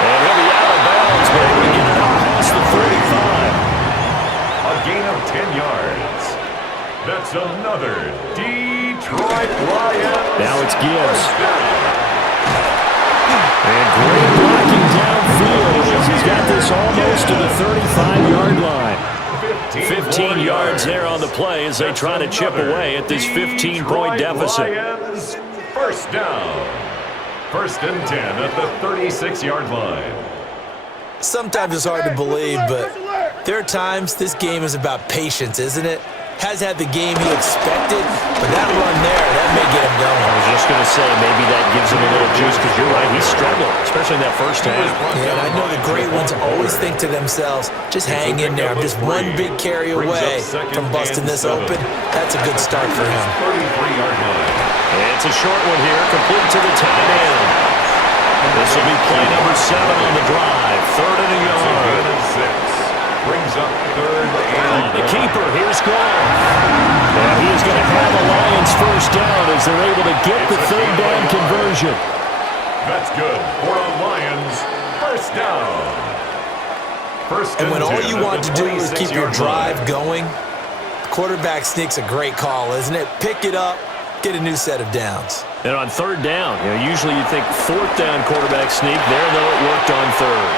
And he'll be out of bounds, but able to get it up past the 35. A gain of 10 yards. That's another Detroit Lions. Now it's Gibbs. And great blocking downfield as he's got this almost to the 35-yard line. 15 yards there on the play as they try to chip away at this 15-point deficit. Lions, first down. 1st and 10 at the 36-yard line. Sometimes it's hard to believe, but there are times this game is about patience, isn't it? Has had the game he expected, but that run there, that may get him going. I was just going to say, maybe that gives him a little juice because you're right, he struggled, especially in that first half. Yeah, and I know the great ones always think to themselves, just hang in there. I'm just one big carry away from busting this open. That's a good start for him. 33-yard line. It's a short one here, complete to the tight end. This will be play number 7 on the drive. 3rd and a yard. 6. Brings up 3rd and the keeper, here's Goff. And he is going to have the Lions first down as they're able to get the 3rd down conversion. That's good for a Lions first down. And when all you want to do is keep your drive going, the quarterback sneak's a great call, isn't it? Pick it up, get a new set of downs. And on third down, usually you think fourth down quarterback sneak. There, though, it worked on third.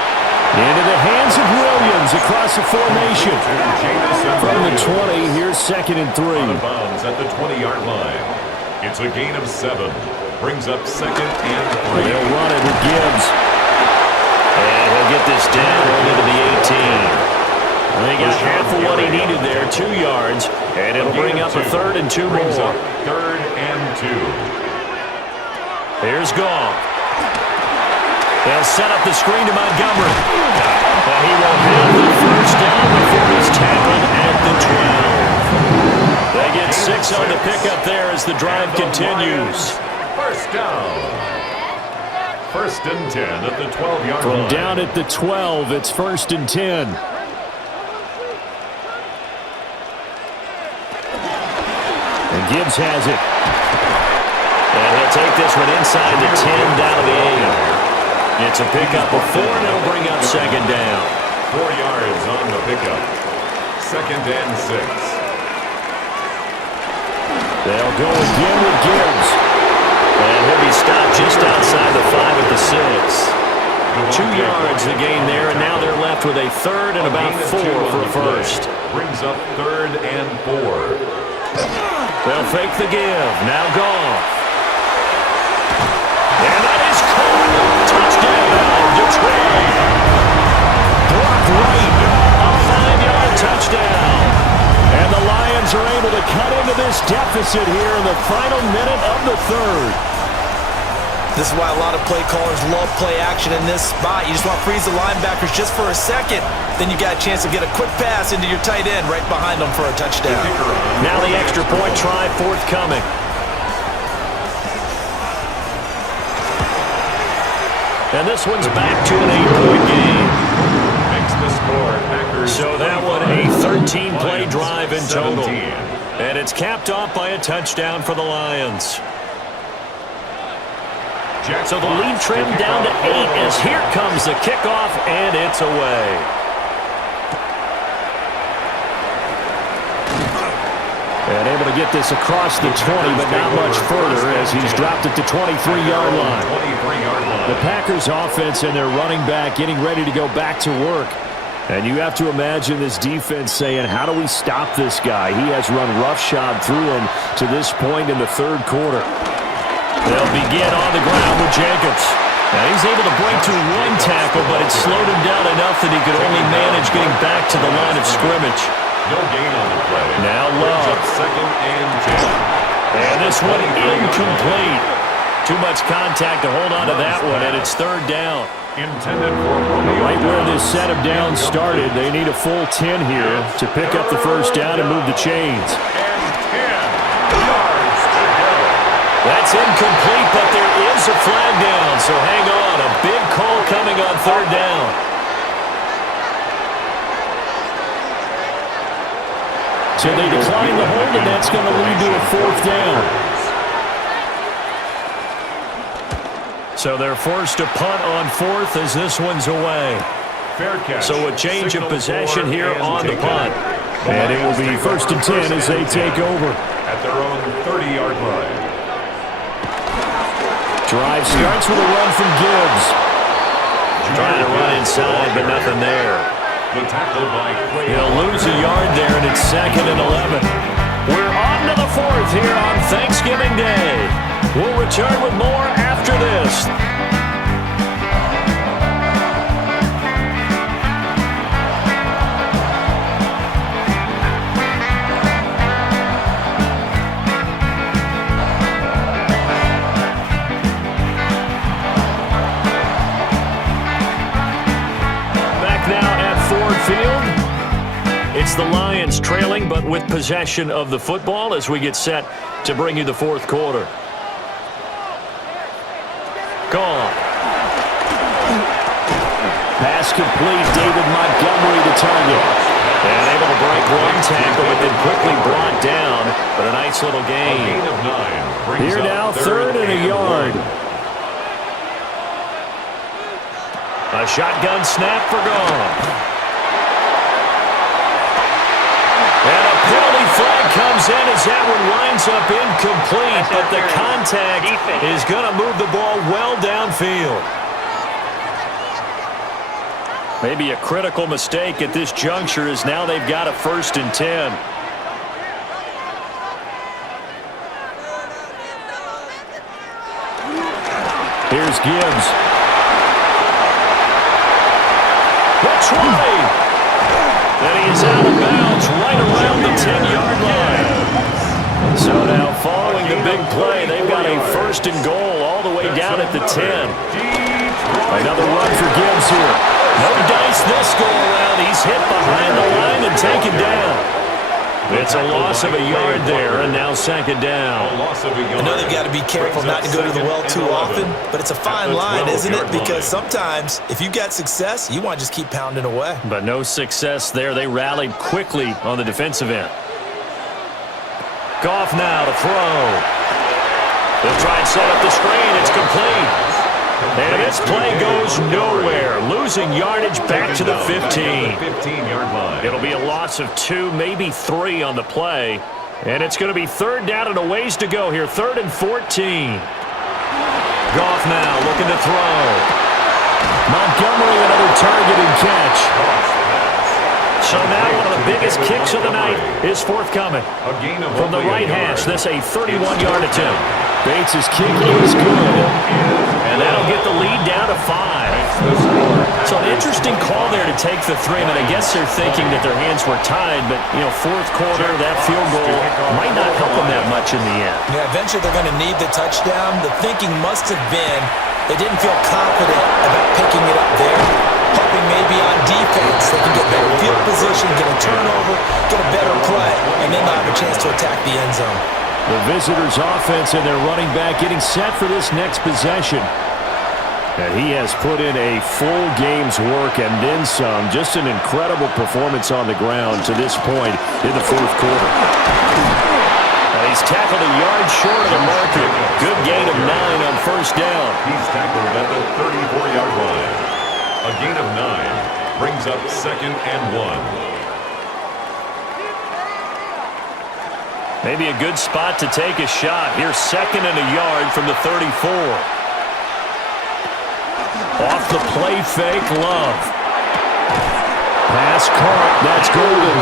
Into the hands of Williams across the formation. From the 20, here's 2nd and 3. Out of bounds at the 20-yard line. It's a gain of 7. Brings up 2nd and 3. They'll run it with Gibbs. And he'll get this down into the 18. They got half of what he needed there, 2 yards. And it'll bring up a 3rd and 2 more. 3rd and 2. Here's Goff. They'll set up the screen to Montgomery. But he will have the first down before he's tackled at the 12. They get 6 on the pickup there as the drive continues. First down. 1st and 10 at the 12-yard line. From down at the 12, it's 1st and 10. And Gibbs has it. And he'll take this one inside the 10 down to the 8. It's a pickup of 4, and it'll bring up 2nd down. 4 yards on the pickup. 2nd and 6. They'll go again with Gibbs. And he'll be stopped just outside the 5 at the 6. 2 yards the gain there, and now they're left with a 3rd and about 4 for a first. Brings up 3rd and 4. They'll fake the give. Now Goff. And that is caught. Touchdown, Detroit. Brock Wright, a 5-yard touchdown. And the Lions are able to cut into this deficit here in the final minute of the 3rd. This is why a lot of play callers love play action in this spot. You just want to freeze the linebackers just for a second. Then you got a chance to get a quick pass into your tight end right behind them for a touchdown. Now the extra point try forthcoming. And this one's back to an 8-point game. Makes the score. Packers. So that one a 13-play drive in total. And it's capped off by a touchdown for the Lions. So the lead trimmed down to 8 as here comes the kickoff, and it's away. And able to get this across the 20, but not much further as he's dropped at the 23-yard line. The Packers offense and their running back getting ready to go back to work. And you have to imagine this defense saying, how do we stop this guy? He has run roughshod through him to this point in the 3rd quarter. They'll begin on the ground with Jacobs. Now he's able to break to 1 tackle, but it slowed him down enough that he could only manage getting back to the line of scrimmage. No gain on the play. Now Love. 2nd and 10. And this one incomplete. Too much contact to hold on to that one, and it's 3rd down. Intended for Romeo. Right where this set of downs started, they need a full 10 here to pick up the first down and move the chains. That's incomplete, but there is a flag down, so hang on. A big call coming on 3rd down. So they decline the hold, and that's going to lead to a 4th down. So they're forced to punt on 4th as this one's away. Fair catch. So a change of possession here on the punt. And it will be 1st and 10 as they take over. At their own 30-yard line. Drive starts with a run from Gibbs. Trying to run inside, but nothing there. The tackle by Quay. He'll lose a yard there, and it's 2nd and 11. We're on to the 4th here on Thanksgiving Day. We'll return with more after this. It's the Lions trailing, but with possession of the football as we get set to bring you the 4th quarter. Gone. Pass complete. David Montgomery to target. And able to break 1 tackle, but then quickly brought down. But a nice little gain. Here now, 3rd and a yard. A shotgun snap for Goff. comes in as that one winds up incomplete, but the contact is going to move the ball well downfield. Maybe a critical mistake at this juncture as now they've got a 1st and 10. Here's Gibbs. The try. And he is out of bounds right around the 10-yard line. So now following the big play, they've got a 1st and goal all the way down at the 10. Another run for Gibbs here. No dice this go around. He's hit behind the line and taken down. It's a loss of a yard there, and now 2nd down. I know they've got to be careful not to go to the well too often, but it's a fine line, isn't it? Because sometimes, if you got success, you want to just keep pounding away. But no success there. They rallied quickly on the defensive end. Goff now to throw. They'll try and set up the screen. It's complete. And this play goes nowhere. Losing yardage back to the 15. It'll be a loss of 2, maybe 3 on the play. And it's going to be 3rd down and a ways to go here. 3rd and 14. Goff now looking to throw. Montgomery another target and catch. So now one of the biggest kicks of the night is forthcoming. From the right hash, this a 31-yard attempt. Bates' kick is good. And that'll get the lead down to 5. So an interesting call there to take the 3. I mean, I guess they're thinking that their hands were tied, but, 4th quarter, that field goal might not help them that much in the end. Yeah, eventually they're going to need the touchdown. The thinking must have been they didn't feel confident about picking it up there, hoping maybe on defense they can get better field position, get a turnover, get a better play, and then they'll have a chance to attack the end zone. The visitors' offense and their running back getting set for this next possession. And he has put in a full game's work and then some. Just an incredible performance on the ground to this point in the 4th quarter. And he's tackled a yard short of the marker. Good gain of 9 on 1st down. He's tackled at the 34-yard line. A gain of 9 brings up 2nd and 1. Maybe a good spot to take a shot. Here's 2nd and a yard from the 34. Off the play fake, Love. Pass caught. That's golden.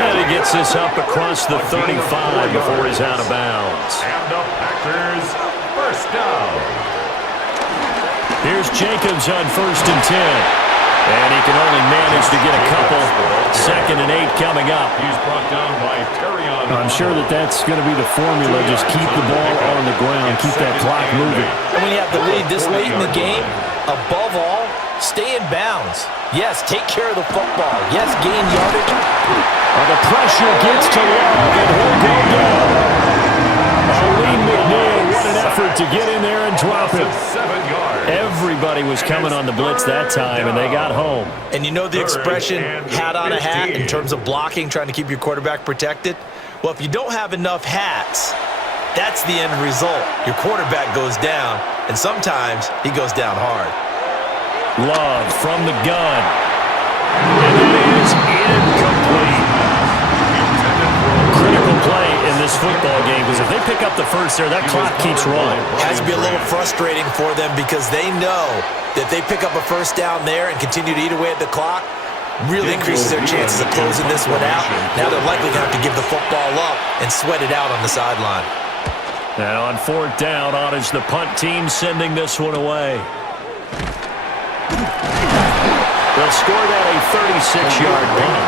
And he gets this up across the 35 before he's out of bounds. And the Packers, 1st down. Here's Jacobs on 1st and 10. And he can only manage to get a couple. 2nd and 8 coming up. He's brought down by Terrion. I'm sure that's going to be the formula. Just keep the ball on the ground. Keep that clock moving. And when you have the lead this late in the game, above all, stay in bounds. Yes, take care of the football. Yes, gain yardage. The pressure gets to Love, and he'll go down. Aline McNeil, what an effort to get in there and drop it. 7 yards. Everybody was coming on the blitz that time, and they got home. And you know the expression, hat on a hat, in terms of blocking, trying to keep your quarterback protected? Well, if you don't have enough hats, that's the end result. Your quarterback goes down, and sometimes he goes down hard. Love from the gun. And it is incomplete. Critical play in this football game, because if they pick up the first there, that clock keeps rolling. It has to be a little frustrating for them because they know that they pick up a 1st down there and continue to eat away at the clock, really increases their chances of closing this one out. Now they're likely going to have to give the football up and sweat it out on the sideline. Now on 4th down, on is the punt team sending this one away. They'll score that a 36-yard punt.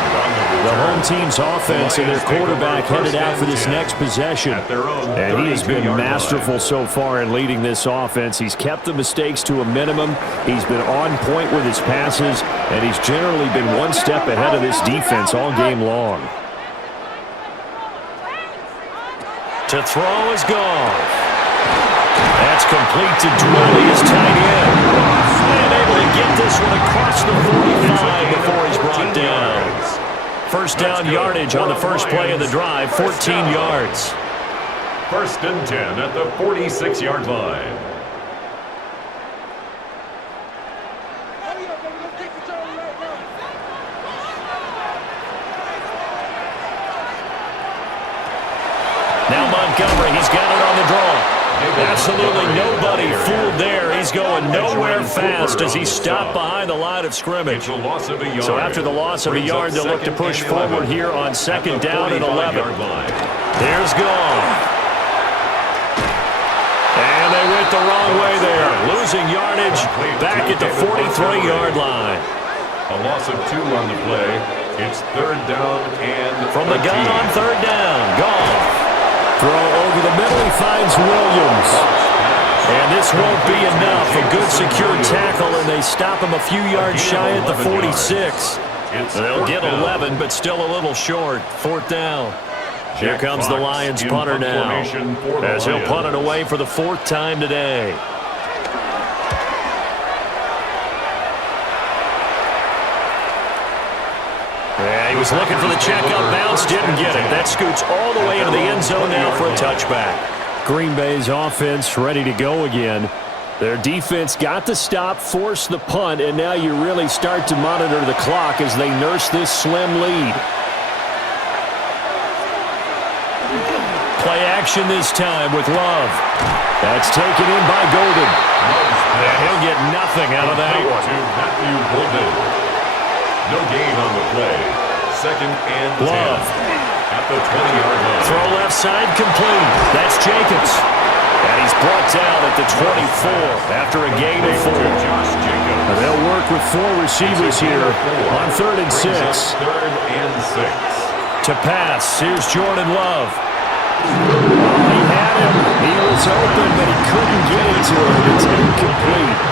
The home team's offense and their quarterback headed out for this next possession. And he has been masterful so far in leading this offense. He's kept the mistakes to a minimum. He's been on point with his passes, and he's generally been one step ahead of this defense all game long. To throw is gone. That's complete to Dwelly, his tight end. And able to get this one across the 45 before he's brought down. 1st down yardage on the first play of the drive, 14 yards. 1st and 10 at the 46-yard line. got it on the draw. Absolutely nobody fooled there. He's going nowhere fast as he stopped behind the line of scrimmage. So after the loss of a yard, they'll look to push forward here on second down and 11. There's Goff. And they went the wrong way there. Losing yardage back at the 43-yard line. A loss of 2 on the play. It's third down and from the gun on third down. Goff. Throw over the middle, he finds Williams. And this won't be enough. A good secure tackle, and they stop him a few yards shy at the 46. They'll get 11, but still a little short. Fourth down. Here comes the Lions punter now, as he'll punt it away for the 4th time today. Yeah, he was looking for the checkup bounce, didn't get it. That scoots all the way into the end zone now for a touchback. Green Bay's offense ready to go again. Their defense got the stop, forced the punt, and now you really start to monitor the clock as they nurse this slim lead. Play action this time with Love. That's taken in by Golden. And he'll get nothing out of that one. No gain on the play. Second and 10. Love. At the 20-yard line. Throw left side complete. That's Jacobs. And he's brought down at the 24 after a gain of 4. And they'll work with 4 receivers here on 3rd and 6. 3rd and 6. To pass, here's Jordan Love. He had him. He was open, but he couldn't get into it. It's incomplete.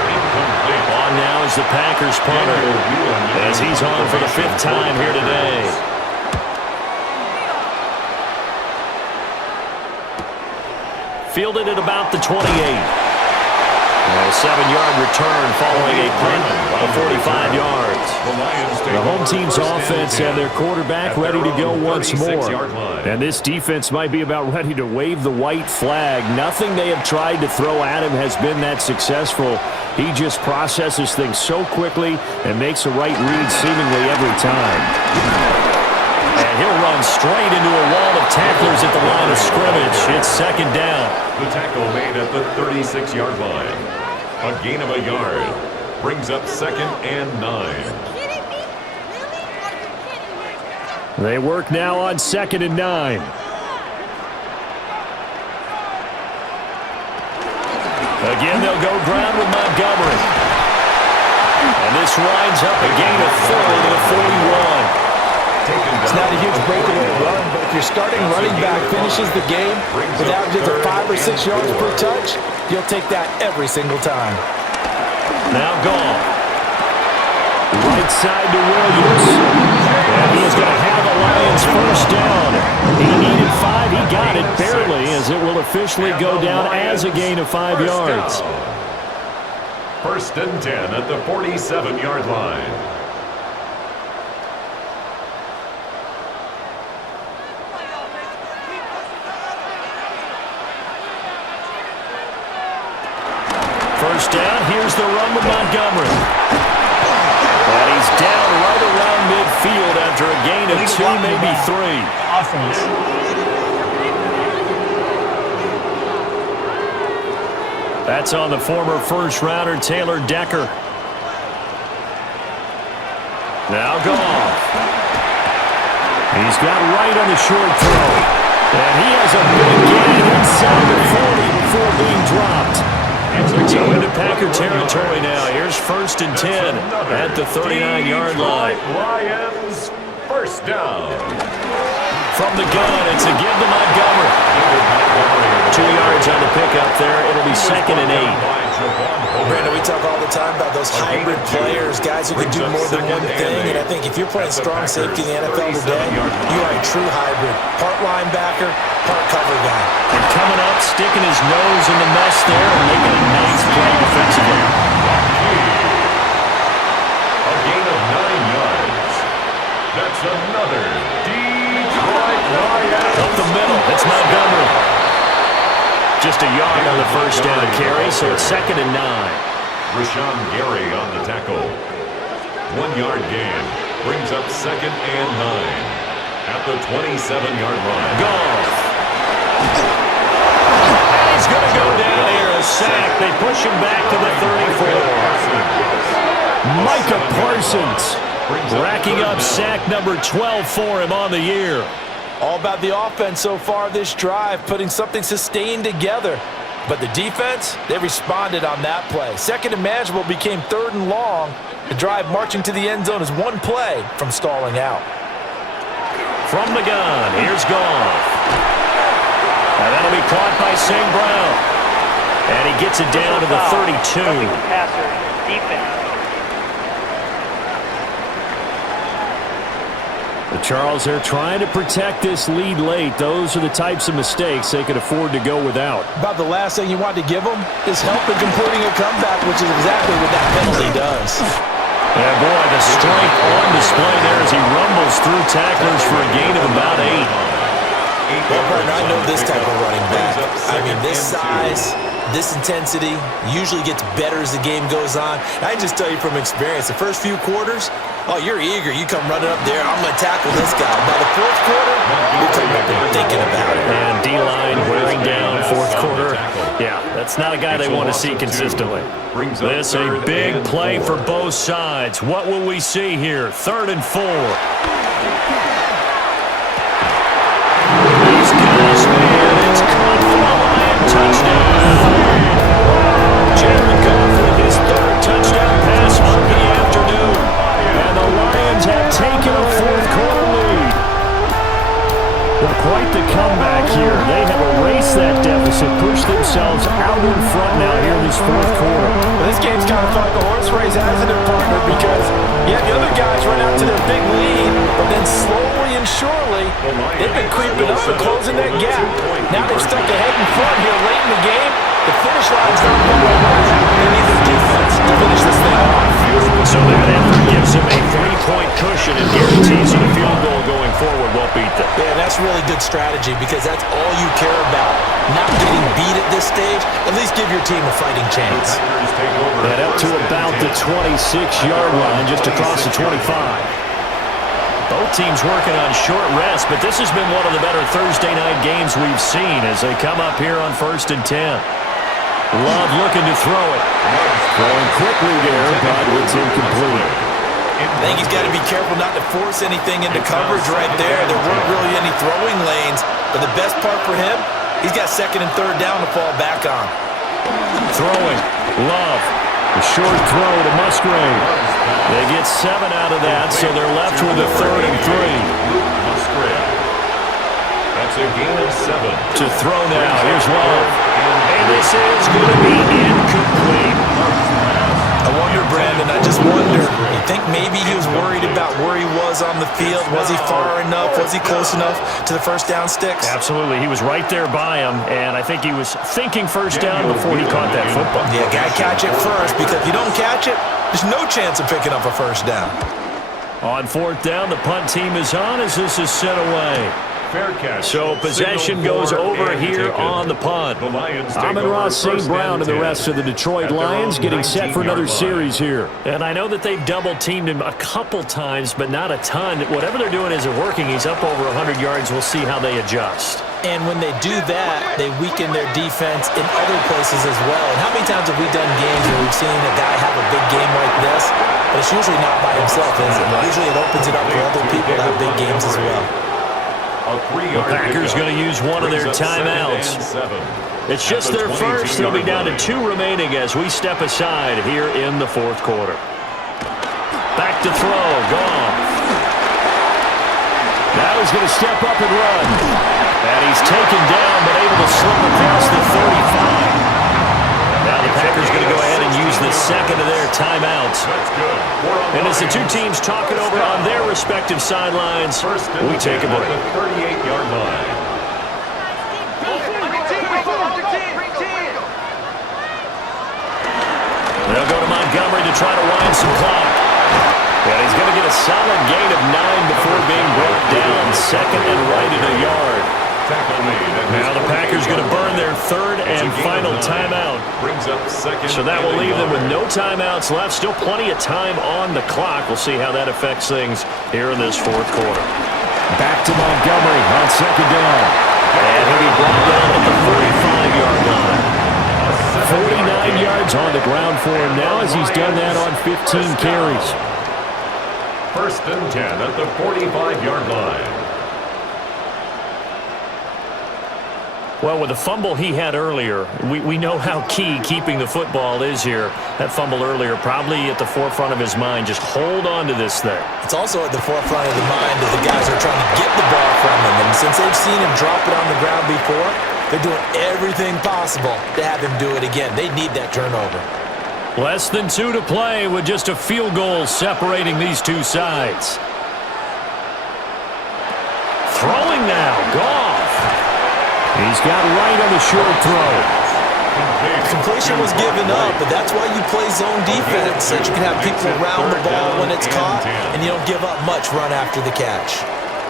On now is the Packers punter, as he's on for the 5th time here today. Fielded at about the 28. A 7-yard return following a punt of 45 yards. The home team's offense and their quarterback ready to go once more. And this defense might be about ready to wave the white flag. Nothing they have tried to throw at him has been that successful. He just processes things so quickly and makes the right read seemingly every time. And he'll run straight into a wall of tacklers at the line of scrimmage. It's second down. The tackle made at the 36-yard line. A gain of a yard. Brings up second and 9. They work now on second and 9. Again, they'll go ground with Montgomery. And this winds up a gain of 4 to the 41. It's not a huge breakaway run, but if your starting running back finishes the game with averages of 5 or 6 yards per touch, you'll take that every single time. Now Goff. Right side to Williams. And he's going to have the Lions first down. He needed 5. He got it barely, as it will officially go down as a gain of 5 yards. First and 10 at the 47-yard line. First down, here's the run with Montgomery. And he's down right around midfield after a gain of 2, maybe 3. Offense. That's on the former first-rounder Taylor Decker. Now Goff. He's got right on the short throw. And he has a big gain inside the 40 before being dropped. So into Packer territory now. Here's first and 10 at the 39-yard line. Lions first down. From the gun, it's a give to Montgomery. 2 yards on the pickup there. It'll be second and 8. Brandon, we talk all the time about those hybrid players, guys who can do more than one thing. And I think if you're playing strong safety in the NFL today, you are a true hybrid. Part linebacker, part cover guy. And coming up, sticking his nose in the mess there and making a nice play defensively. A gain of 9 yards. That's another Detroit Lions. Up the middle, it's Montgomery. Just a yard on the first down carry, so it's second and 9. Rashawn Gary on the tackle. 1-yard gain. Brings up second and 9. At the 27-yard line. Goff. a sack. They push him back to the 34. Micah Parsons racking up sack number 12 for him on the year. All about the offense so far this drive, putting something sustained together. But the defense, they responded on that play. Second and manageable became third and long. The drive marching to the end zone is one play from stalling out. From the gun, here's Goff. And that'll be caught by St. Brown. And he gets it down to the 32. Passer, defense. The Charles, they're trying to protect this lead late. Those are the types of mistakes they could afford to go without. About the last thing you want to give them is help in completing a comeback, which is exactly what that penalty does. And boy, the strength on display there as he rumbles through tacklers for a gain of about 8. Well, partner, I know this type of running back. I mean, this size, this intensity usually gets better as the game goes on. I just tell you from experience, the first few quarters, oh, you're eager. You come running up there, I'm going to tackle this guy. By the fourth quarter, you're coming up there thinking about it. And D-line wearing down fourth quarter. Yeah, that's not a guy they want to see consistently. This a big play for both sides. What will we see here? 3rd and 4. He's got his man. It's caught for a Lion touchdown. Jared Goff with his 3rd touchdown pass of the afternoon. And the Lions have taken a fourth quarter lead. Well, quite the comeback here. They have erased that deficit, pushed themselves out in front now here in this fourth quarter. Well, this game's kind of like a horse race, hasn't it, partner? Because, yeah, the other guys run out to their big lead, but then slowly and surely, they've been creeping up and closing that gap. Now they've stuck ahead in front here late in the game. The finish line's not far away. They need the defense to finish this thing off. So that effort gives him a 3-point cushion and guarantees that a field goal going forward won't beat them. Yeah, that's really good strategy because that's all you care about. Not getting beat at this stage. At least give your team a fighting chance. And up to about the 26-yard line, just across the 25. Both teams working on short rest, but this has been one of the better Thursday night games we've seen as they come up here on 1st and 10. Love looking to throw it. Throwing quickly there, but it's incomplete. I think he's got to be careful not to force anything into coverage right there. There weren't really any throwing lanes, but the best part for him, he's got 2nd and 3rd down to fall back on. Throwing. Love. A short throw to Musgrave. They get 7 out of that, so they're left with a 3rd and 3. Musgrave. That's a gain of 7. To throw now. Here's Love. And this is going to be incomplete. I wonder, Brandon, I just wonder, you think maybe he was worried about where he was on the field? Was he far enough? Was he close enough to the first down sticks? Absolutely. He was right there by him, and I think he was thinking first down before he caught that football. Yeah, got to catch it first, because if you don't catch it, there's no chance of picking up a first down. On 4th down, the punt team is on as this is sent away. Fair catch. So possession goes over here on the punt. Amon-Ra St. Brown and the rest of the Detroit Lions getting set for another series here. And I know that they've double-teamed him a couple times, but not a ton. Whatever they're doing isn't working. He's up over 100 yards. We'll see how they adjust. And when they do that, they weaken their defense in other places as well. And how many times have we done games where we've seen a guy have a big game like this, but it's usually not by himself, is it? Usually it opens it up for other people to have big games as well. The Packers going to use one of their timeouts. It's just their first. They'll be down to 2 remaining as we step aside here in the 4th quarter. Back to throw. Goff. Now he's going to step up and run. And he's taken down but able to slip across the 35. Now the Packers going to go ahead and use the second of their timeouts. And as the two teams talking over on their respective sidelines, we take a break. 38-yard line. They'll go to Montgomery to try to wind some clock. And he's going to get a solid gain of 9 before being brought down. 2nd and right at a yard. Now the Packers going to burn their 3rd and final timeout. So that will leave them with no timeouts left. Still plenty of time on the clock. We'll see how that affects things here in this 4th quarter. Back to Montgomery on 2nd down. And he'll be brought down at the 45-yard line. 49 yards on the ground for him now as he's done that on 15 carries. 1st and 10 at the 45-yard line. Well, with the fumble he had earlier, we know how key keeping the football is here. That fumble earlier probably at the forefront of his mind. Just hold on to this thing. It's also at the forefront of the mind of the guys who are trying to get the ball from him. And since they've seen him drop it on the ground before, they're doing everything possible to have him do it again. They need that turnover. Less than 2 to play with just a field goal separating these two sides. Throwing now, Goff. He's got right on the short throw. Completion was given up, but that's why you play zone defense, so that you can have people around the ball when it's caught, and you don't give up much run after the catch.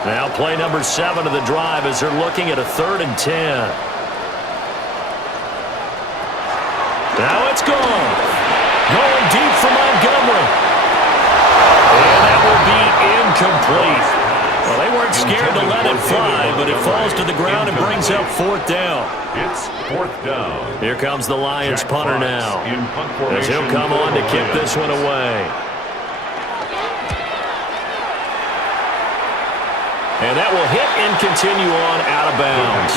Now play number 7 of the drive as they're looking at a 3rd and 10. Now it's gone. Going deep for Montgomery. And that will be incomplete. Well, they weren't scared to let it fly, but it falls to the ground and brings up 4th down. It's 4th down. Here comes the Lions punter now, as he'll come on to kick this one away. And that will hit and continue on out of bounds.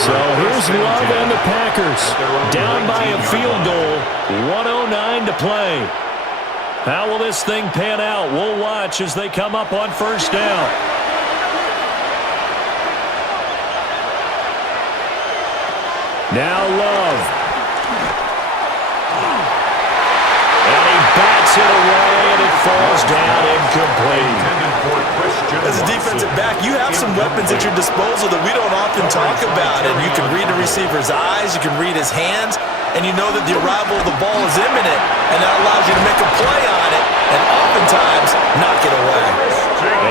So here's Love and the Packers, down by a field goal, 1:09 to play. How will this thing pan out? We'll watch as they come up on 1st down. Now Love. And he bats it away, and it falls down incomplete. As a defensive back, you have some weapons at your disposal that we don't often talk about. And you can read the receiver's eyes, you can read his hands, and you know that the arrival of the ball is imminent. And that allows you to make a play on it, and oftentimes knock it away.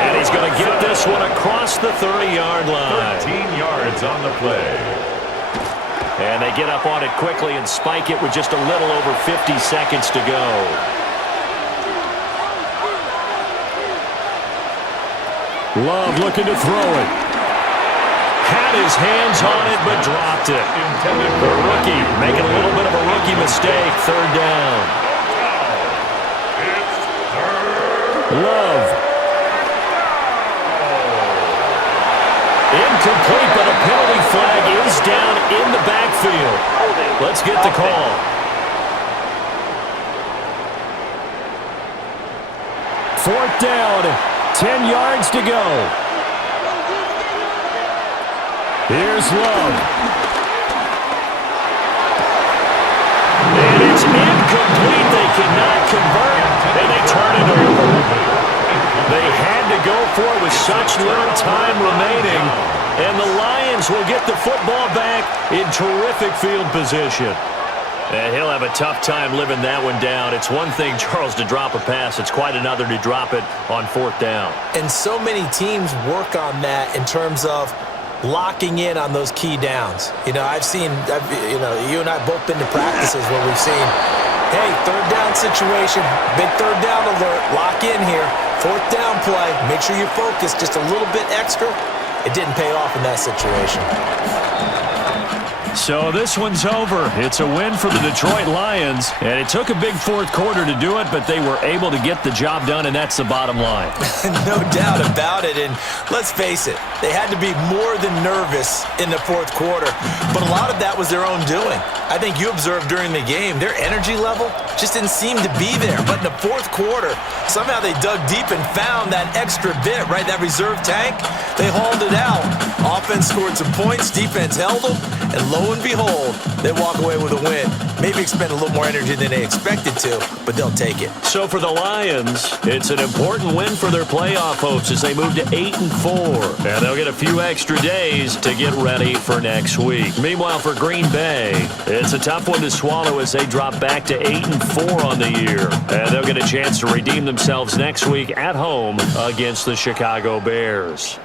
And he's going to get this one across the 30-yard line. 13 yards on the play. And they get up on it quickly and spike it with just a little over 50 seconds to go. Love looking to throw it. Had his hands on it, but dropped it. The rookie making a little bit of a rookie mistake. 3rd down. Love. Incomplete, but a penalty flag is down in the backfield. Let's get the call. Fourth down, 10 yards to go. Here's Love. And it's incomplete. They cannot convert, and they turn it over. They had to go for it with such little time remaining, and the Lions will get the football back in terrific field position. And he'll have a tough time living that one down. It's one thing, Charles, to drop a pass. It's quite another to drop it on 4th down. And so many teams work on that in terms of locking in on those key downs. You know, you and I both been to practices where we've seen, hey, 3rd down situation, big 3rd down alert, lock in here. 4th down play, make sure you focus just a little bit extra. It didn't pay off in that situation. So this one's over. It's a win for the Detroit Lions, and it took a big 4th quarter to do it, but they were able to get the job done, and that's the bottom line. No doubt about it, and let's face it, they had to be more than nervous in the 4th quarter, but a lot of that was their own doing. I think you observed during the game, their energy level just didn't seem to be there, but in the 4th quarter, somehow they dug deep and found that extra bit, right, that reserve tank. They hauled it out. Offense scored some points, defense held them, and lo and behold, they walk away with a win. Maybe expend a little more energy than they expected to, but they'll take it. So for the Lions, it's an important win for their playoff hopes as they move to 8-4. And they'll get a few extra days to get ready for next week. Meanwhile, for Green Bay, it's a tough one to swallow as they drop back to 8-4 on the year. And they'll get a chance to redeem themselves next week at home against the Chicago Bears.